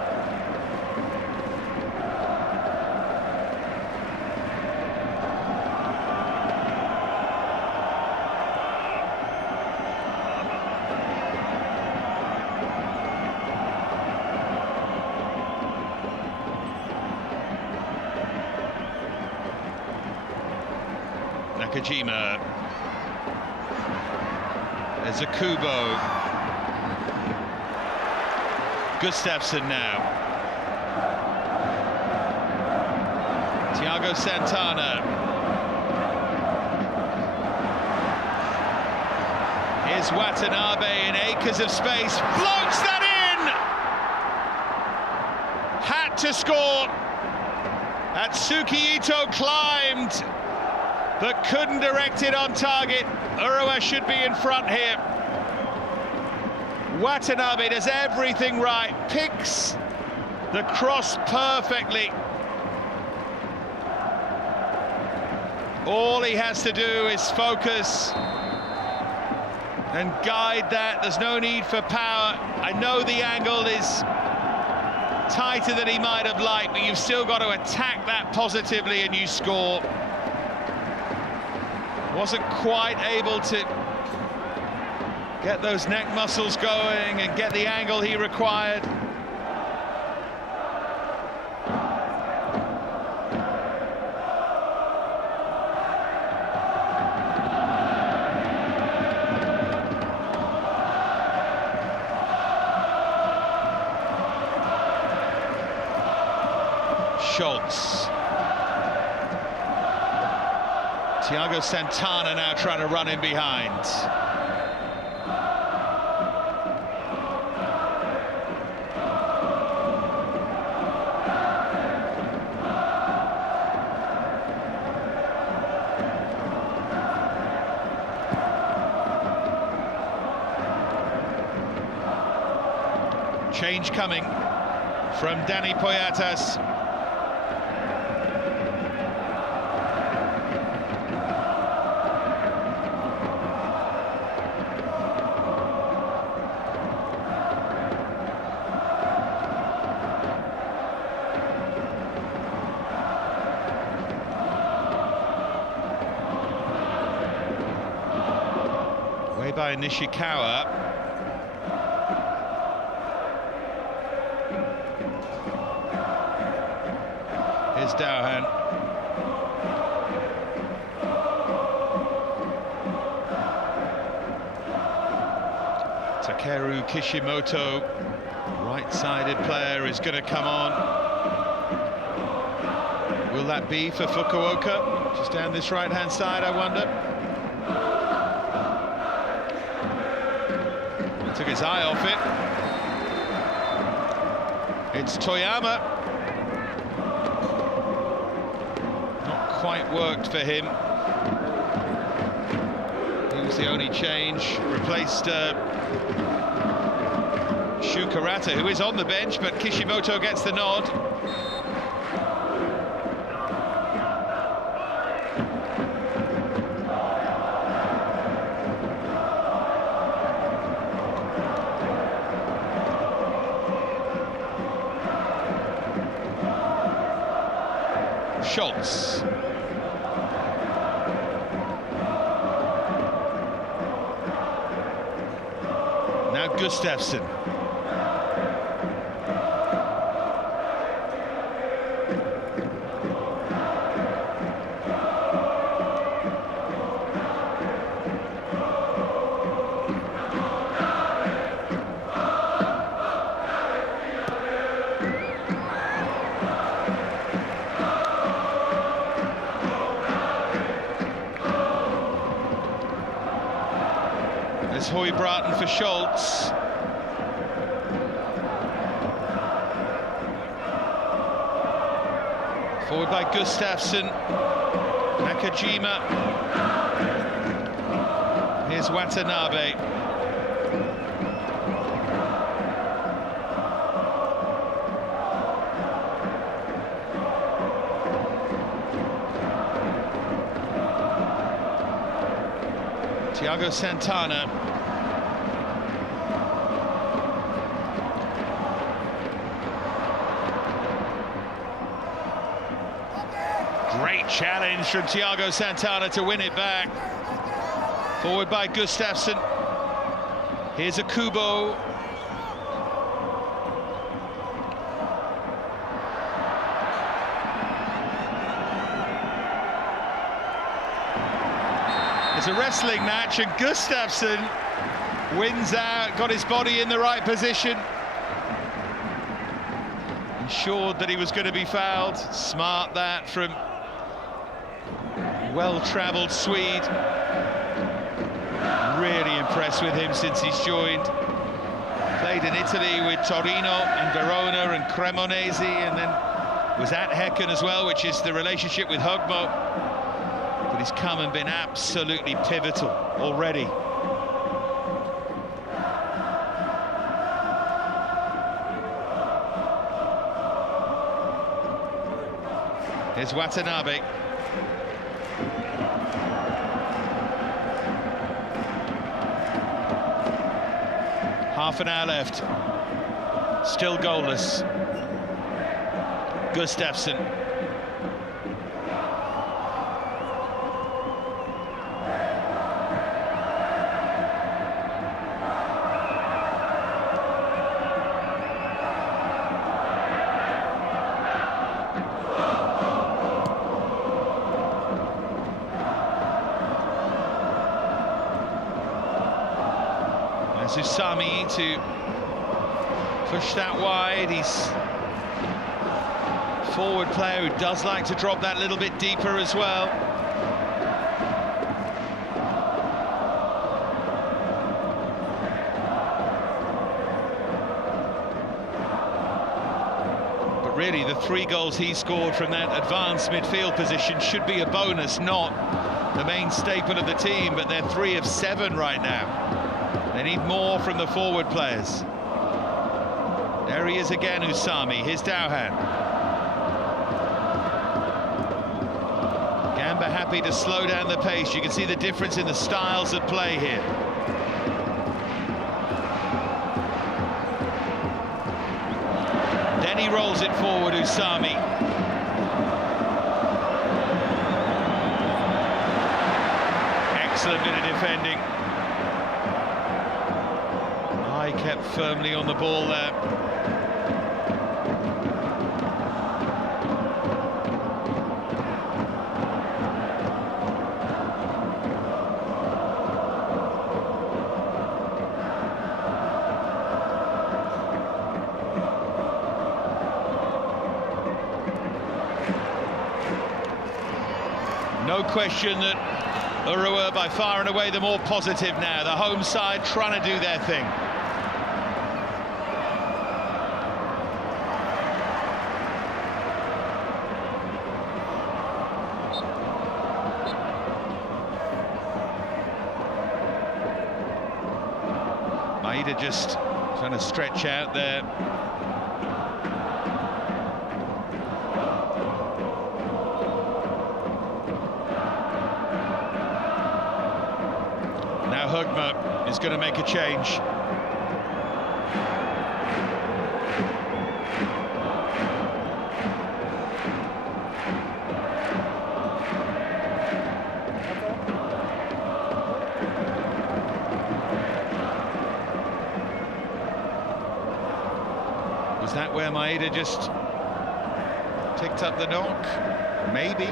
Nakajima. There's a Kubo. Gustafsson now. Thiago Santana. Here's Watanabe in acres of space. Floats that in! Had to score. Atsuki Ito climbed, but couldn't direct it on target. Urawa should be in front here. Watanabe does everything right, picks the cross perfectly. All he has to do is focus and guide that. There's no need for power. I know the angle is tighter than he might have liked, but you've still got to attack that positively and you score. Wasn't quite able to get those neck muscles going and get the angle he required. Schultz. Thiago Santana now trying to run in behind. Change coming from Dani Poyatas. Way by Nishikawa. Here's Dowhan. Takeru Kishimoto, right-sided player, is going to come on. Will that be for Fukuoka? Just down this right-hand side, I wonder. He took his eye off it. It's Toyama. Quite worked for him. He was the only change, replaced Shukarata, who is on the bench, but Kishimoto gets the nod. Schultz. Now Gustafsson. There's Hoy Bratton for Schultz. Forward by Gustafsson. Nakajima. Here's Watanabe. Thiago Santana. Great challenge from Thiago Santana to win it back. Forward by Gustafsson. Here's a Kubo. It's a wrestling match, and Gustafsson wins out, got his body in the right position. Ensured that he was going to be fouled. Smart that from well-travelled Swede. Really impressed with him since he's joined. Played in Italy with Torino and Verona and Cremonese, and then was at Häcken as well, which is the relationship with Högmo. But he's come and been absolutely pivotal already. Here's Watanabe. Half an hour left. Still goalless. Gustafsson. Usami to push that wide. He's a forward player who does like to drop that little bit deeper as well. But really, the 3 goals he scored from that advanced midfield position should be a bonus, not the main staple of the team, but they're 3 of 7 right now. They need more from the forward players. There he is again, Usami. Here's Dowhan. Gamba happy to slow down the pace. You can see the difference in the styles of play here. Then he rolls it forward, Usami. Excellent bit of defending. Kept firmly on the ball there. No question that Urawa by far and away the more positive now. The home side trying to do their thing. Maeda just trying to stretch out there. Now Högmo is going to make a change. Was that where Maeda just ticked up the knock? Maybe.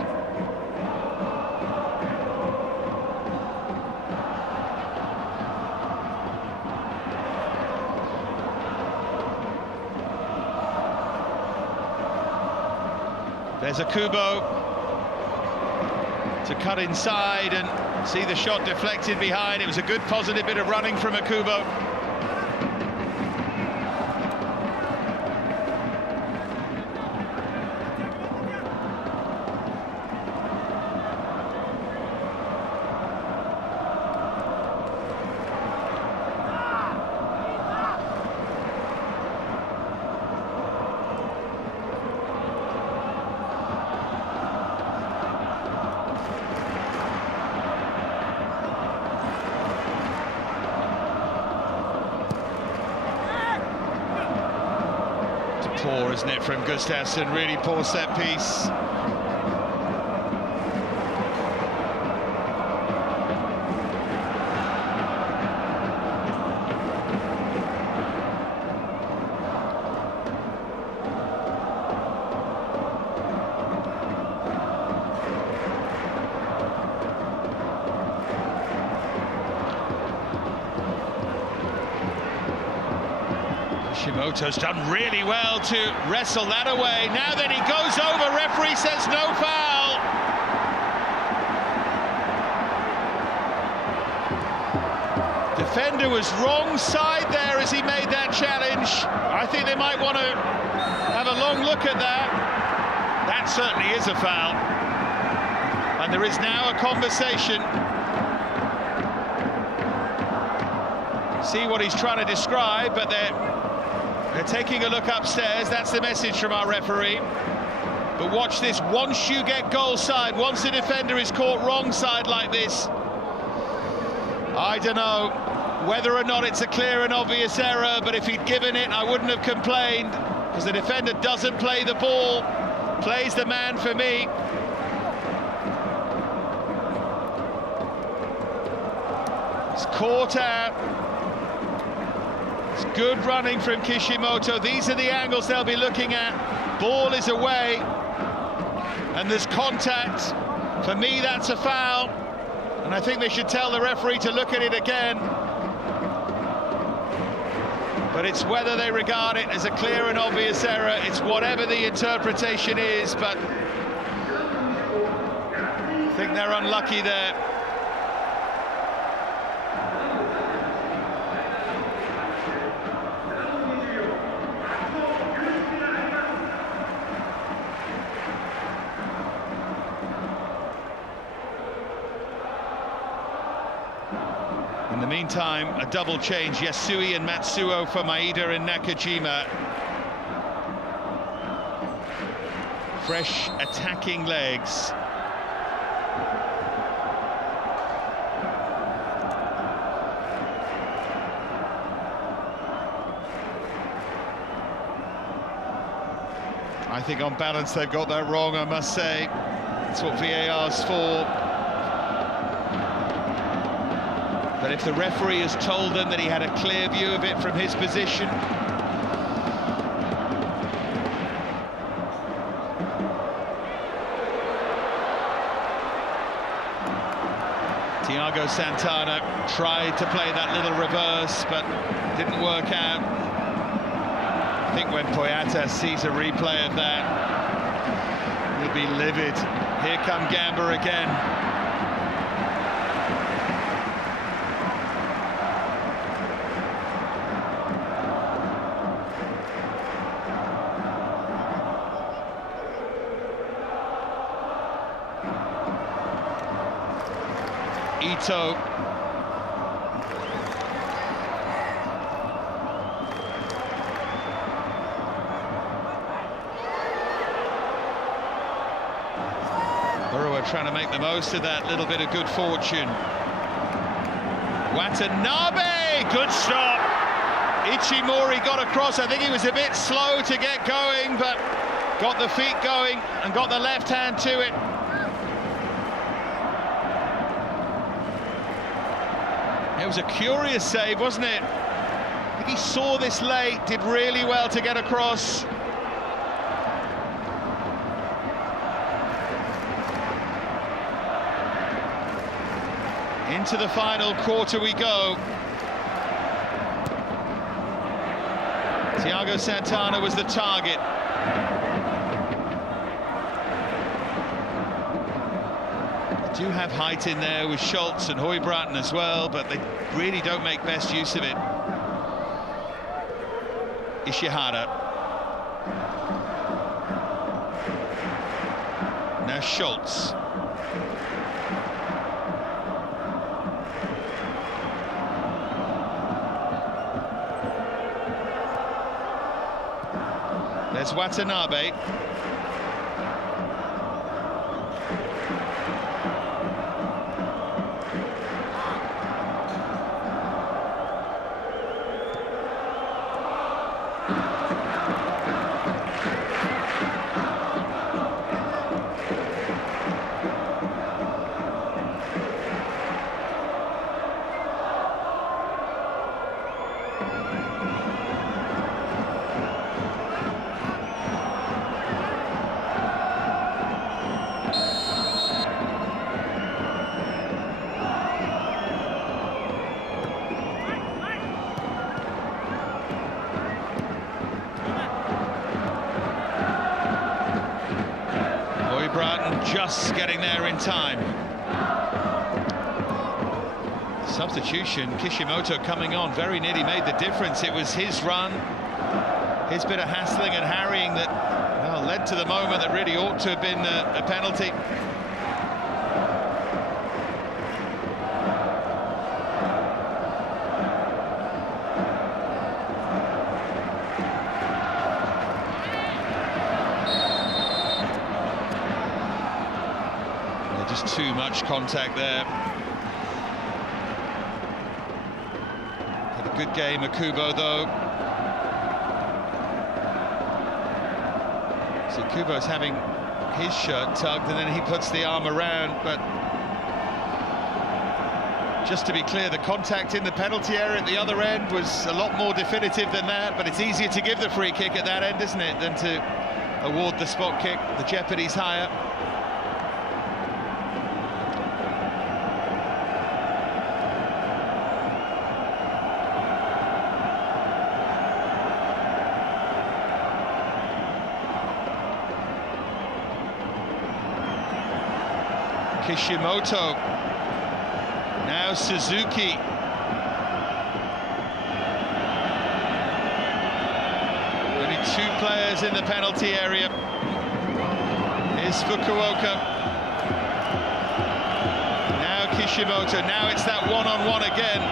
There's a Kubo to cut inside and see the shot deflected behind. It was a good positive bit of running from a Kubo. wasn't it, from Gustafsson? Really poor set piece. Kishimoto's done really well to wrestle that away. Now then he goes over, referee says no foul. Defender was wrong side there as he made that challenge. I think they might want to have a long look at that. That certainly is a foul. And there is now a conversation. See what he's trying to describe, but they're taking a look upstairs. That's the message from our referee. But watch this, once you get goal side, once a defender is caught wrong side like this, I don't know whether or not it's a clear and obvious error, but if he'd given it, I wouldn't have complained, because the defender doesn't play the ball, plays the man for me. It's caught out. It's good running from Kishimoto. These are the angles they'll be looking at. Ball is away, and there's contact. For me, that's a foul, and I think they should tell the referee to look at it again. But it's whether they regard it as a clear and obvious error. It's whatever the interpretation is, but I think they're unlucky there. In the meantime, a double change, Yasui and Matsuo for Maeda and Nakajima. Fresh attacking legs. I think on balance they've got that wrong, I must say. That's what VAR's for. But if the referee has told them that he had a clear view of it from his position, Thiago Santana tried to play that little reverse, but didn't work out. I think when Poyata sees a replay of that, he'll be livid. Here come Gamba again. Ito. Urawa trying to make the most of that little bit of good fortune. Watanabe, good stop. Ichimori got across. I think he was a bit slow to get going, but got the feet going and got the left hand to it. It was a curious save, wasn't it? I think he saw this late, did really well to get across. Into the final quarter we go. Thiago Santana was the target. Do have height in there with Schultz and Hoybratton as well, but they really don't make best use of it. Ishihara. Now Schultz. There's Watanabe. Broughton just getting there in time. Substitution, Kishimoto coming on, very nearly made the difference. It was his run, his bit of hassling and harrying that, well, led to the moment that really ought to have been a penalty. Just too much contact there. Had a good game, Akubo, though. So Kubo's having his shirt tugged and then he puts the arm around, but just to be clear, the contact in the penalty area at the other end was a lot more definitive than that, but it's easier to give the free kick at that end, isn't it, than to award the spot kick. The jeopardy's higher. Kishimoto, now Suzuki. Only two players in the penalty area. Here's Fukuoka. Now Kishimoto, now it's that one-on-one again.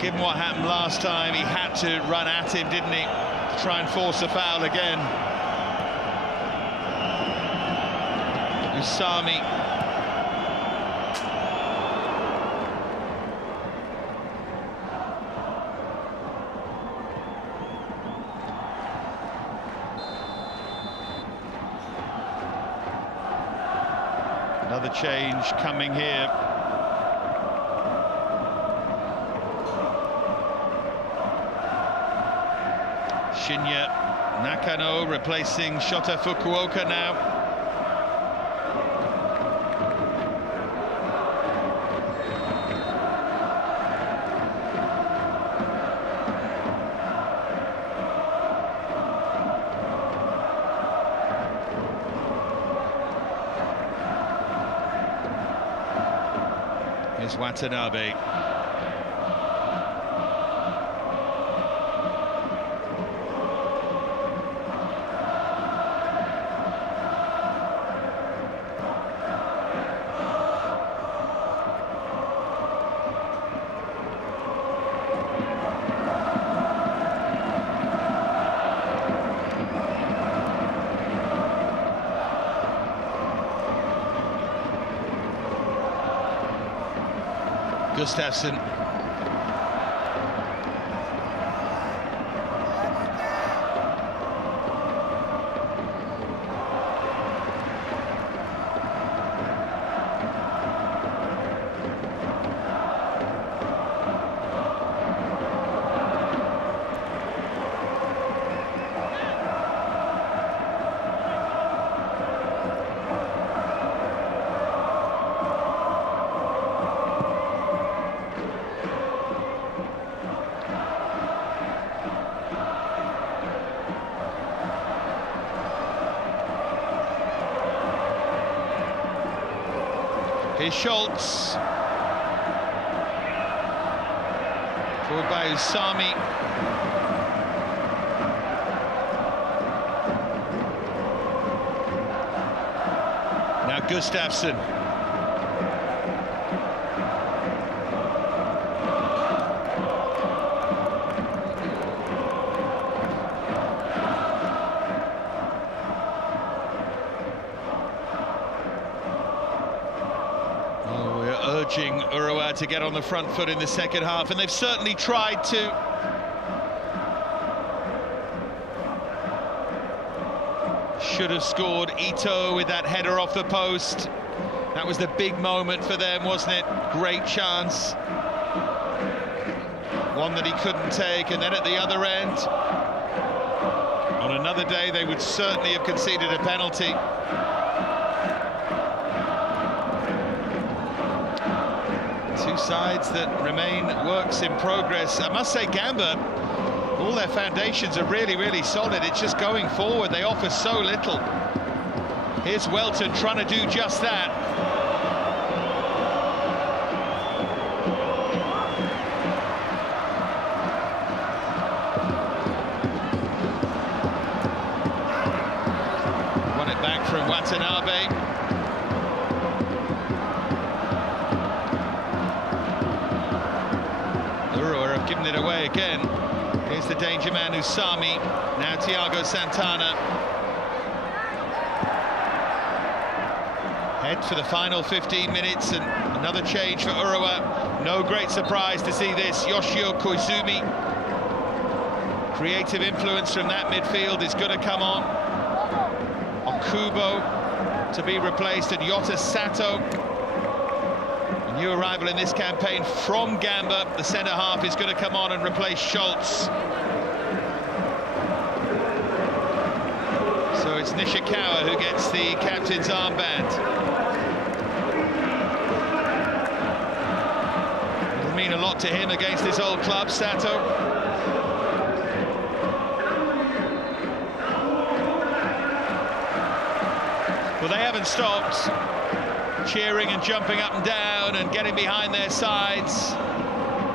Given what happened last time, he had to run at him, didn't he? To try and force a foul again. Usami. Another change coming here. Shinya Nakano replacing Shota Fukuoka now. Here's Watanabe. Gustafsson. Here's Schultz. Forward by Usami. Now Gustafsson. Urging Urawa to get on the front foot in the second half, and they've certainly tried to. Should have scored. Ito with that header off the post. That was the big moment for them, wasn't it? Great chance. One that he couldn't take, and then at the other end, on another day, they would certainly have conceded a penalty. Two sides that remain works in progress. I must say, Gamba All their foundations are really, really solid. It's just going forward. They offer so little. Here's Welton trying to do just that. Won it back from Watanabe. Urawa have given it away again. Here's the danger man, Usami. Now Thiago Santana. Head for the final 15 minutes, and another change for Urawa. No great surprise to see this. Yoshio Koizumi. Creative influence from that midfield is going to come on. Okubo to be replaced, and Yota Sato. A new arrival in this campaign from Gamba. The centre half is going to come on and replace Schultz. So it's Nishikawa who gets the captain's armband. It'll mean a lot to him against his old club, Sato. Well, they haven't stopped cheering and jumping up and down and getting behind their sides.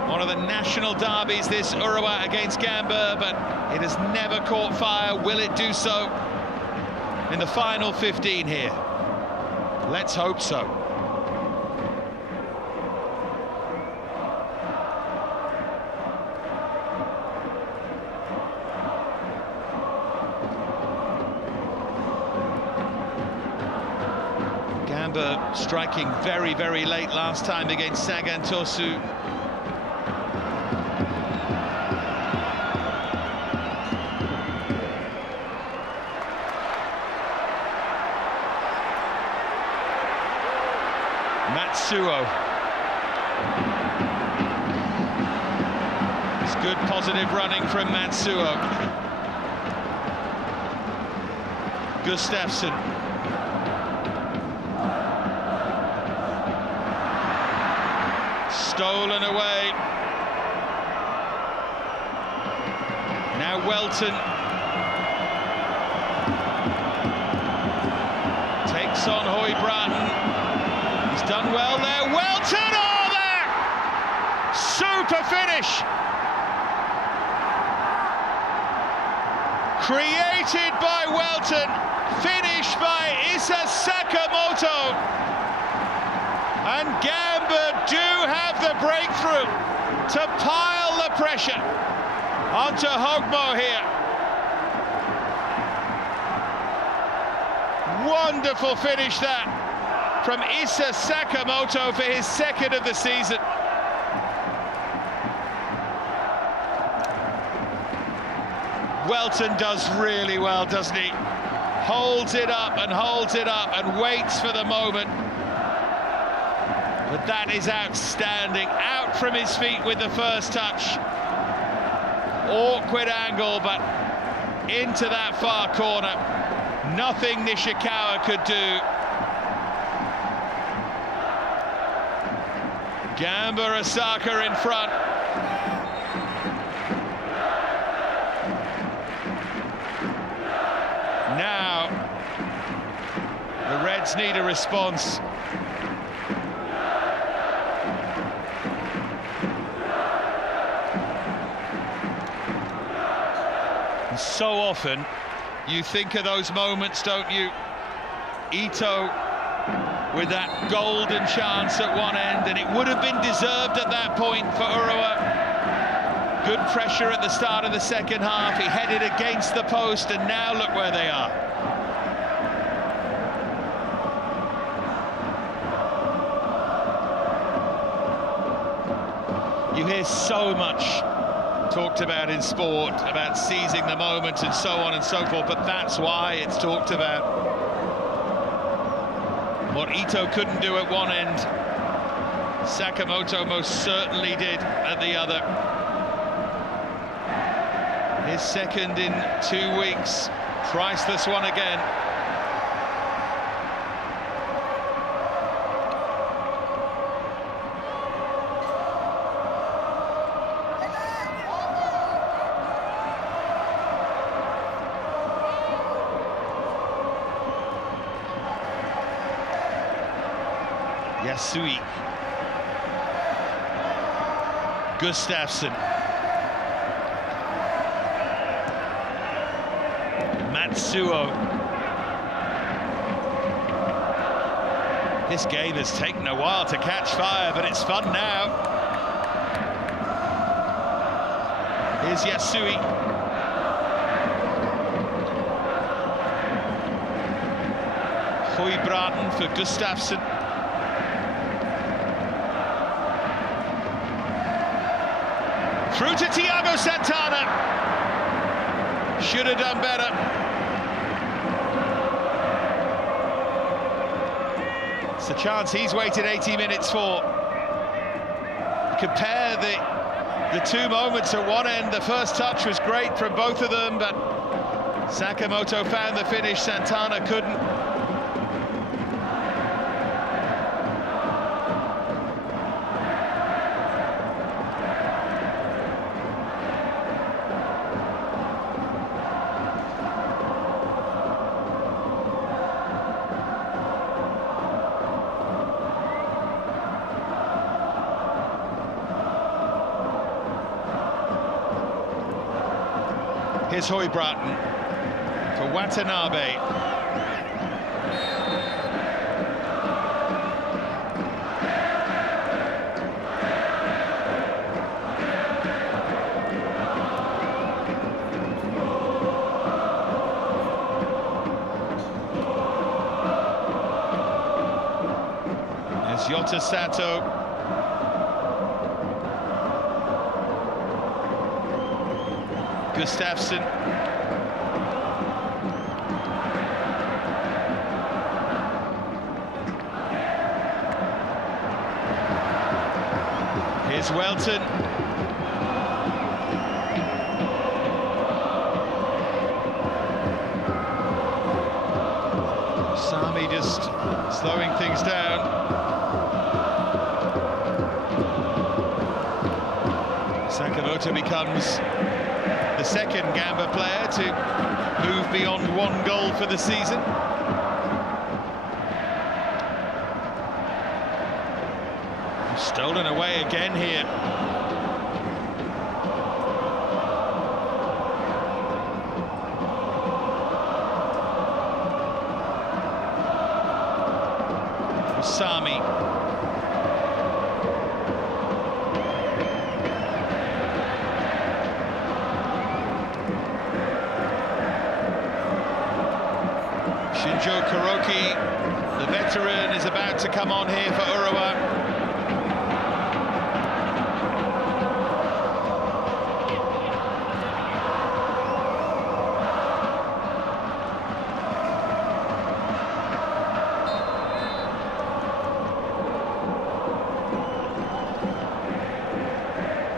One of the national derbies, this Urawa against Gamba, but it has never caught fire. Will it do so in the final 15 here? Let's hope so. Gamba striking very, very late last time against Sagan Tosu. Matsuo. It's good positive running from Matsuo. Gustafsson. Stolen away. Now Welton takes on Høybråten. He's done well there. Welton, oh, there! Super finish. Created by Welton, finished by Issa Sakamoto. And Gamba do have the breakthrough to pile the pressure onto Hogmo here. Wonderful finish that from Issa Sakamoto for his second of the season. Welton does really well, doesn't he? Holds it up and waits for the moment. But that is outstanding. Out from his feet with the first touch. Awkward angle, but into that far corner. Nothing Nishikawa could do. Gamba Osaka in front. Now, the Reds need a response. And so often, you think of those moments, don't you? Ito with that golden chance at one end, and it would have been deserved at that point for Urawa. Good pressure at the start of the second half. He headed against the post, and now look where they are. You hear so much talked about in sport, about seizing the moment and so on and so forth, but that's why it's talked about. What Ito couldn't do at one end, Sakamoto most certainly did at the other. His second in 2 weeks, priceless one again. Yasui. Gustafsson. Matsuo. This game has taken a while to catch fire, but it's fun now. Here's Yasui. Høybråten for Gustafsson. Through to Thiago Santana. Should have done better. It's a chance he's waited 80 minutes for. Compare the two moments at one end. The first touch was great from both of them, but Sakamoto found the finish, Santana couldn't. Here's Høybråten for Watanabe. There's Yota Sato. Gustafsson. Here's Welton. Sami just slowing things down. Sakamoto becomes the second Gamba player to move beyond one goal for the season. Stolen away again here. Sami. Shinjo Kuroki, the veteran, is about to come on here for Urawa.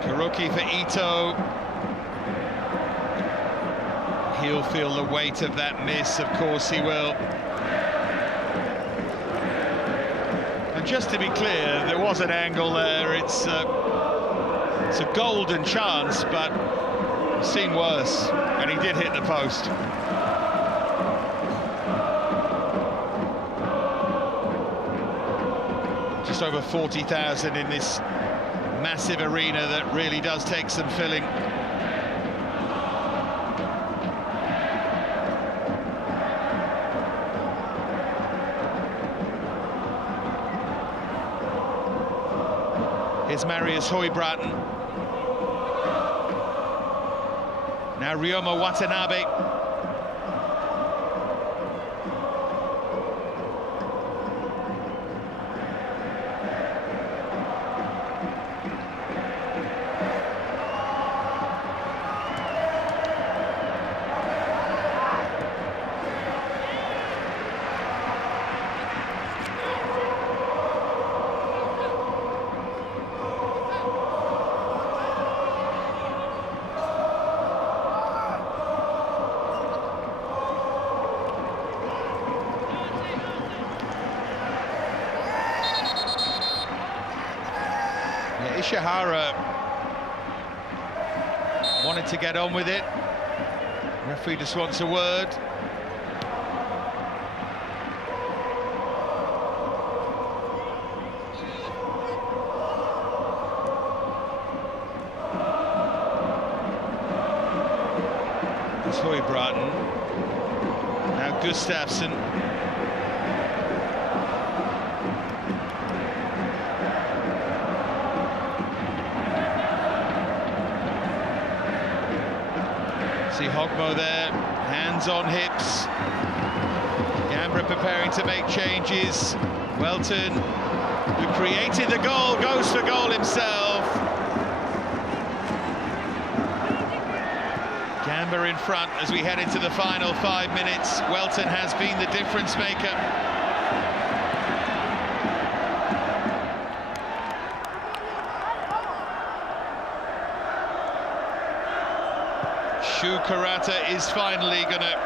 Kuroki for Ito. He'll feel the weight of that miss, of course he will. And just to be clear, there was an angle there. It's a golden chance, but I've seen worse, and he did hit the post. Just over 40,000 in this massive arena that really does take some filling. Here's Marius Høybråten. Now Ryoma Watanabe. Ishihara wanted to get on with it. Referee just wants a word. Toibraten. Now Gustafsson. See Hogmo there, hands on hips. Gamba preparing to make changes. Welton, who created the goal, goes for goal himself. Gamba in front as we head into the final 5 minutes. Welton has been the difference maker. Shukarata is finally going to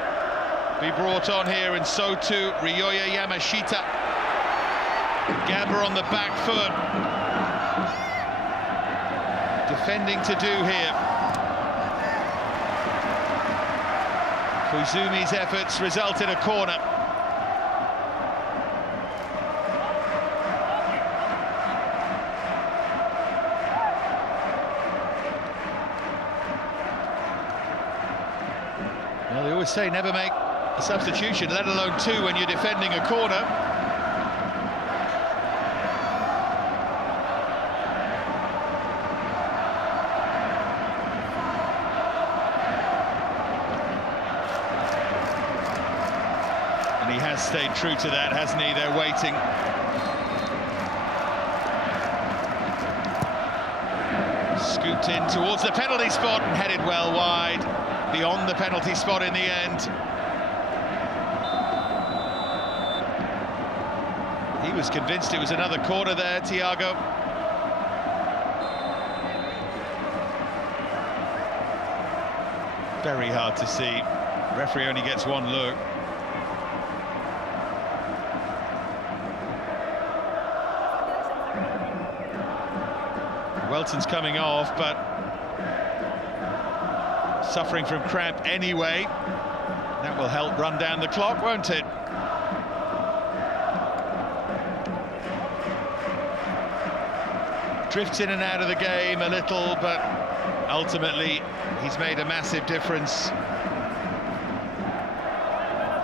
be brought on here, and so too Ryoya Yamashita. Gamba on the back foot. Defending to do here. Koizumi's efforts result in a corner. Well, they always say never make a substitution, let alone two, when you're defending a corner. And he has stayed true to that, hasn't he? They're waiting. Scooped in towards the penalty spot and headed well wide. Beyond the penalty spot in the end. He was convinced it was another corner there, Thiago. Very hard to see. Referee only gets one look. Welton's coming off, but suffering from cramp anyway. That will help run down the clock, won't it? Drifts in and out of the game a little, but ultimately he's made a massive difference.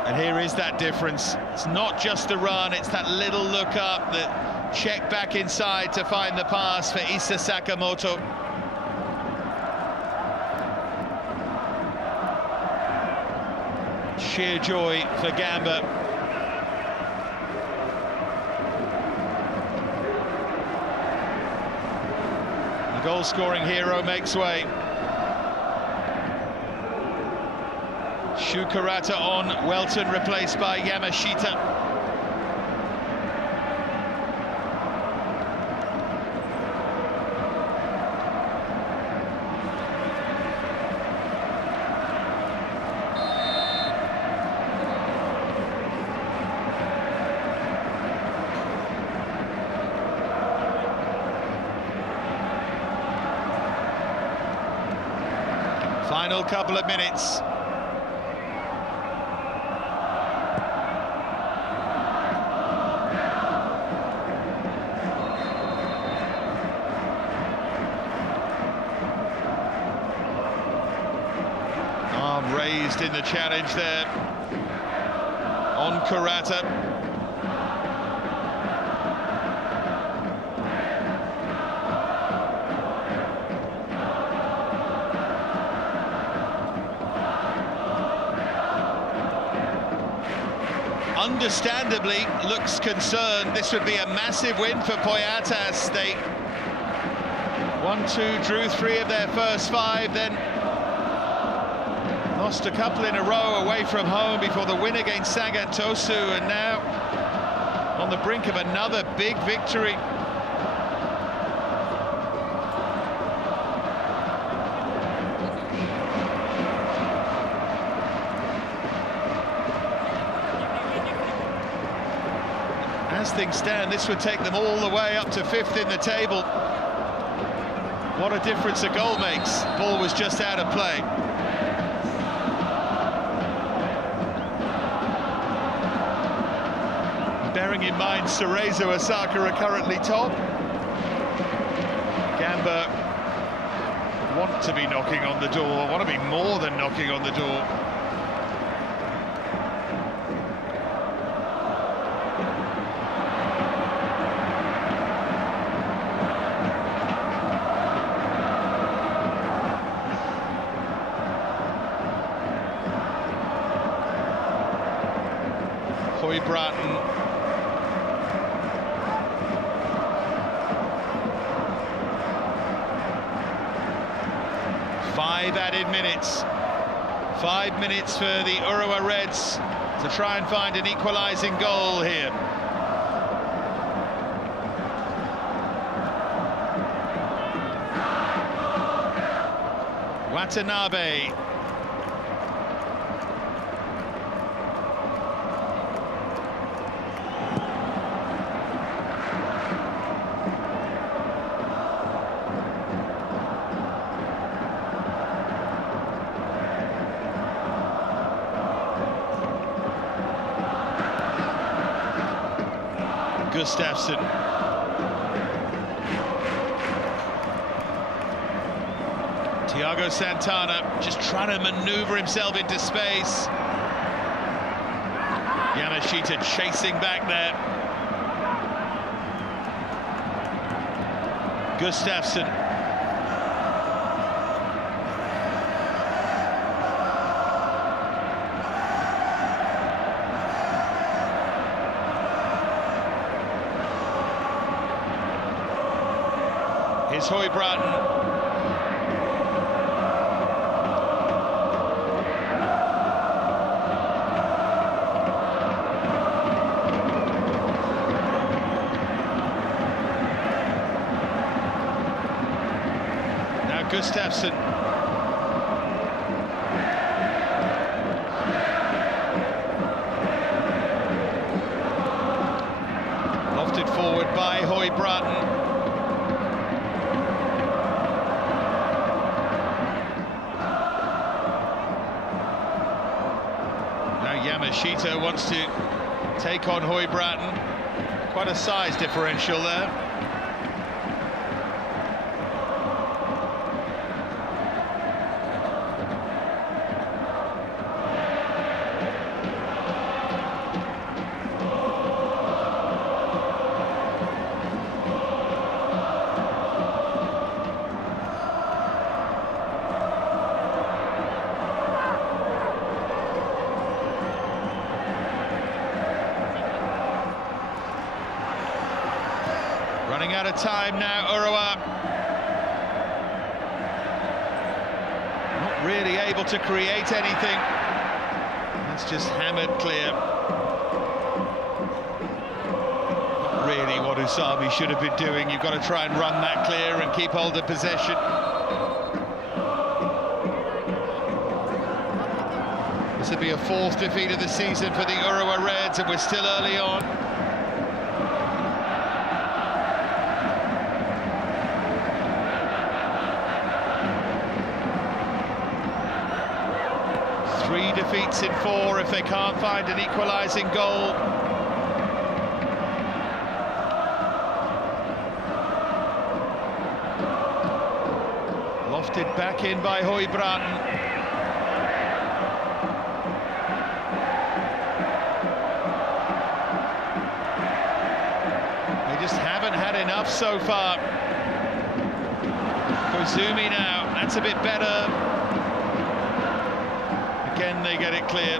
And here is that difference. It's not just the run, it's that little look up, the check back inside to find the pass for Issa Sakamoto. Sheer joy for Gamba. The goal-scoring hero makes way. Shukarata on, Welton replaced by Yamashita. Final couple of minutes. Arm raised in the challenge there on Kurata. Understandably looks concerned. This would be a massive win for Poyatas. They 1-2, drew 3 of their first 5, then lost a couple in a row away from home before the win against Sagan Tosu, and now on the brink of another big victory. As things stand, this would take them all the way up to 5th in the table. What a difference a goal makes. Ball was just out of play. Bearing in mind Cerezo Osaka are currently top. Gamba want to be knocking on the door, want to be more than knocking on the door. Bratton. Five added minutes. 5 minutes for the Urawa Reds to try and find an equalising goal here. Watanabe. Gustafsson. Thiago Santana just trying to maneuver himself into space. Yamashita chasing back there. Gustafsson. Here's Bratton. Gustafsson. Lofted forward by Bratton. Now Yamashita wants to take on Bratton. Quite a size differential there. Running out of time now, Urawa. Not really able to create anything. That's just hammered clear. Not really what Usami should have been doing. You've got to try and run that clear and keep hold of possession. This would be a 4th defeat of the season for the Urawa Reds, and we're still early on. Three defeats in 4 if they can't find an equalising goal. Lofted back in by Bratton. They just haven't had enough so far. Koizumi now, that's a bit better. Again, they get it clear.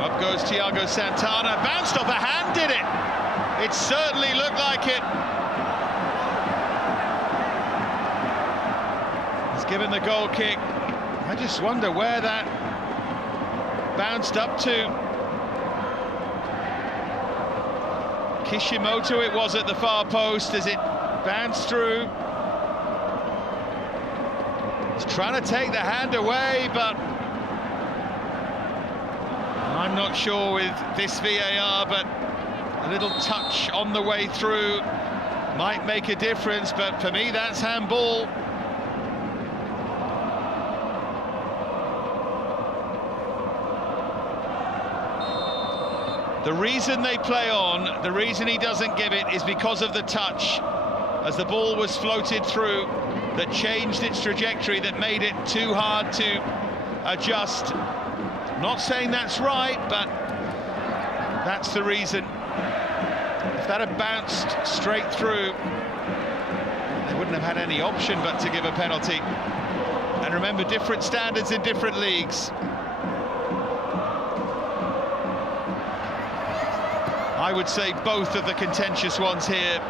Up goes Thiago Santana. Bounced off a hand, did it? It certainly looked like it. He's given the goal kick. I just wonder where that bounced up to. Kishimoto it was at the far post as it bounced through. He's trying to take the hand away, but I'm not sure with this VAR, but a little touch on the way through might make a difference, but for me that's handball. The reason they play on, the reason he doesn't give it, is because of the touch as the ball was floated through that changed its trajectory, that made it too hard to adjust. Not saying that's right, but that's the reason. If that had bounced straight through, they wouldn't have had any option but to give a penalty. And remember, different standards in different leagues. I would say both of the contentious ones here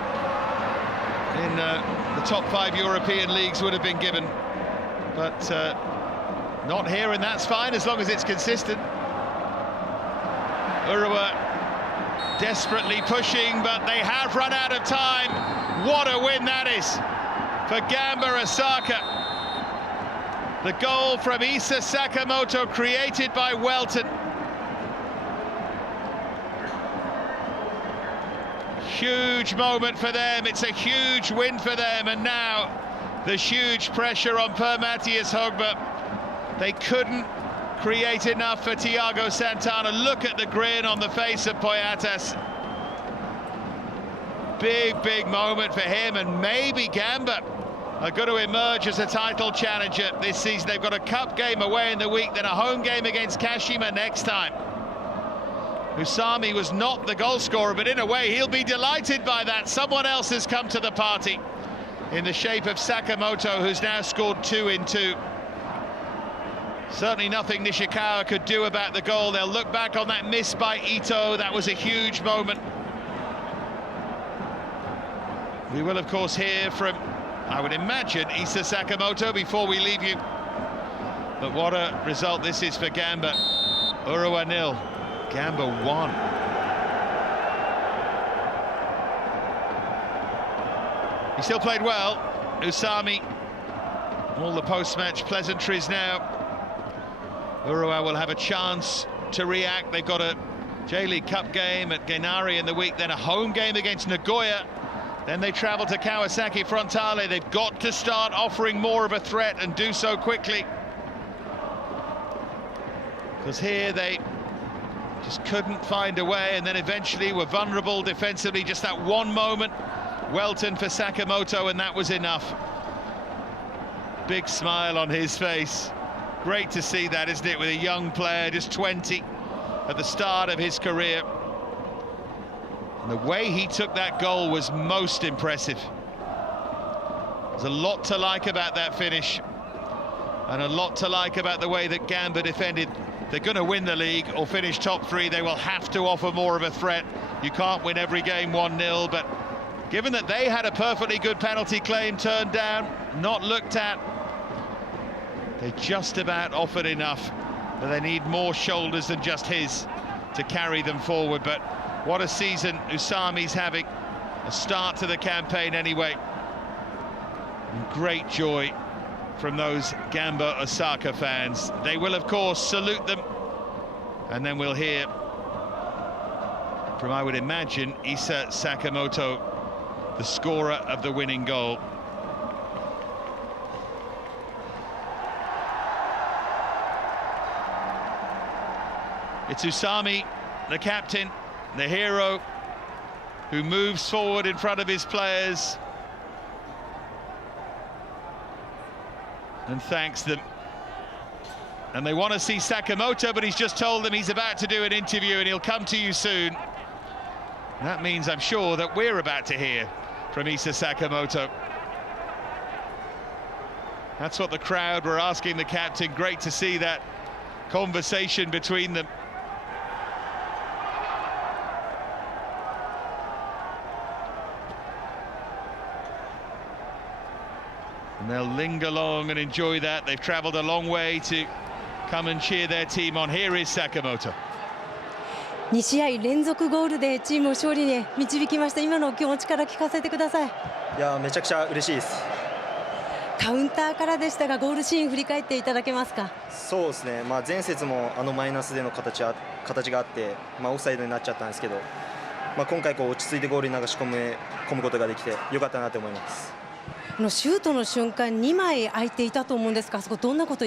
in the top 5 European leagues would have been given, but not here, and that's fine as long as it's consistent. Urawa desperately pushing, but they have run out of time. What a win that is for Gamba Osaka. The goal from Isa Sakamoto, created by Welton. Huge moment for them, it's a huge win for them, and now there's huge pressure on Per Matthias Hogba. They couldn't create enough for Thiago Santana. Look at the grin on the face of Poyatas. Big moment for him, and maybe Gamba are going to emerge as a title challenger this season. They've got a cup game away in the week, then a home game against Kashima next time. Usami was not the goal scorer, but in a way he'll be delighted by that. Someone else has come to the party in the shape of Sakamoto, who's now scored 2 in 2. Certainly nothing Nishikawa could do about the goal. They'll look back on that miss by Ito. That was a huge moment. We will, of course, hear from, I would imagine, Isa Sakamoto before we leave you. But what a result this is for Gamba. Urawa 0, Gamba 1. He still played well, Usami. All the post-match pleasantries now. Urawa will have a chance to react. They've got a J-League Cup game at Genari in the week, then a home game against Nagoya. Then they travel to Kawasaki Frontale. They've got to start offering more of a threat and do so quickly. Because here they just couldn't find a way, and then eventually were vulnerable defensively. Just that one moment, Welton for Sakamoto, and that was enough. Big smile on his face. Great to see that, isn't it, with a young player, just 20, at the start of his career. And the way he took that goal was most impressive. There's a lot to like about that finish, and a lot to like about the way that Gamba defended. They're going to win the league or finish top 3. They will have to offer more of a threat. You can't win every game 1-0, but given that they had a perfectly good penalty claim turned down, not looked at, they just about offered enough. But they need more shoulders than just his to carry them forward. But what a season Usami's having. A start to the campaign anyway. And great joy from those Gamba Osaka fans. They will, of course, salute them. And then we'll hear from, I would imagine, Isa Sakamoto, the scorer of the winning goal. It's Usami, the captain, the hero, who moves forward in front of his players and thanks them. And they want to see Sakamoto, but he's just told them he's about to do an interview and he'll come to you soon. And that means, I'm sure, that we're about to hear from Isa Sakamoto. That's what the crowd were asking the captain. Great to see that conversation between them. And they'll linger long and enjoy that. They've traveled a long way to come and cheer their team on. Here is Sakamoto. 2試合連続ゴールでチームを勝利に導きました。今のお気持ちから聞かせてください。いや、めちゃくちゃ嬉しいです。カウンターからでしたが、ゴールシーン振り返っていただけますか。そうですね。前節もマイナスでの形があって、オフサイドになっちゃったんですけど、今回落ち着いてゴールに流し込むことができてよかったなと思います。シュートの瞬間2枚空いていたと思うんですが、そこどんなこと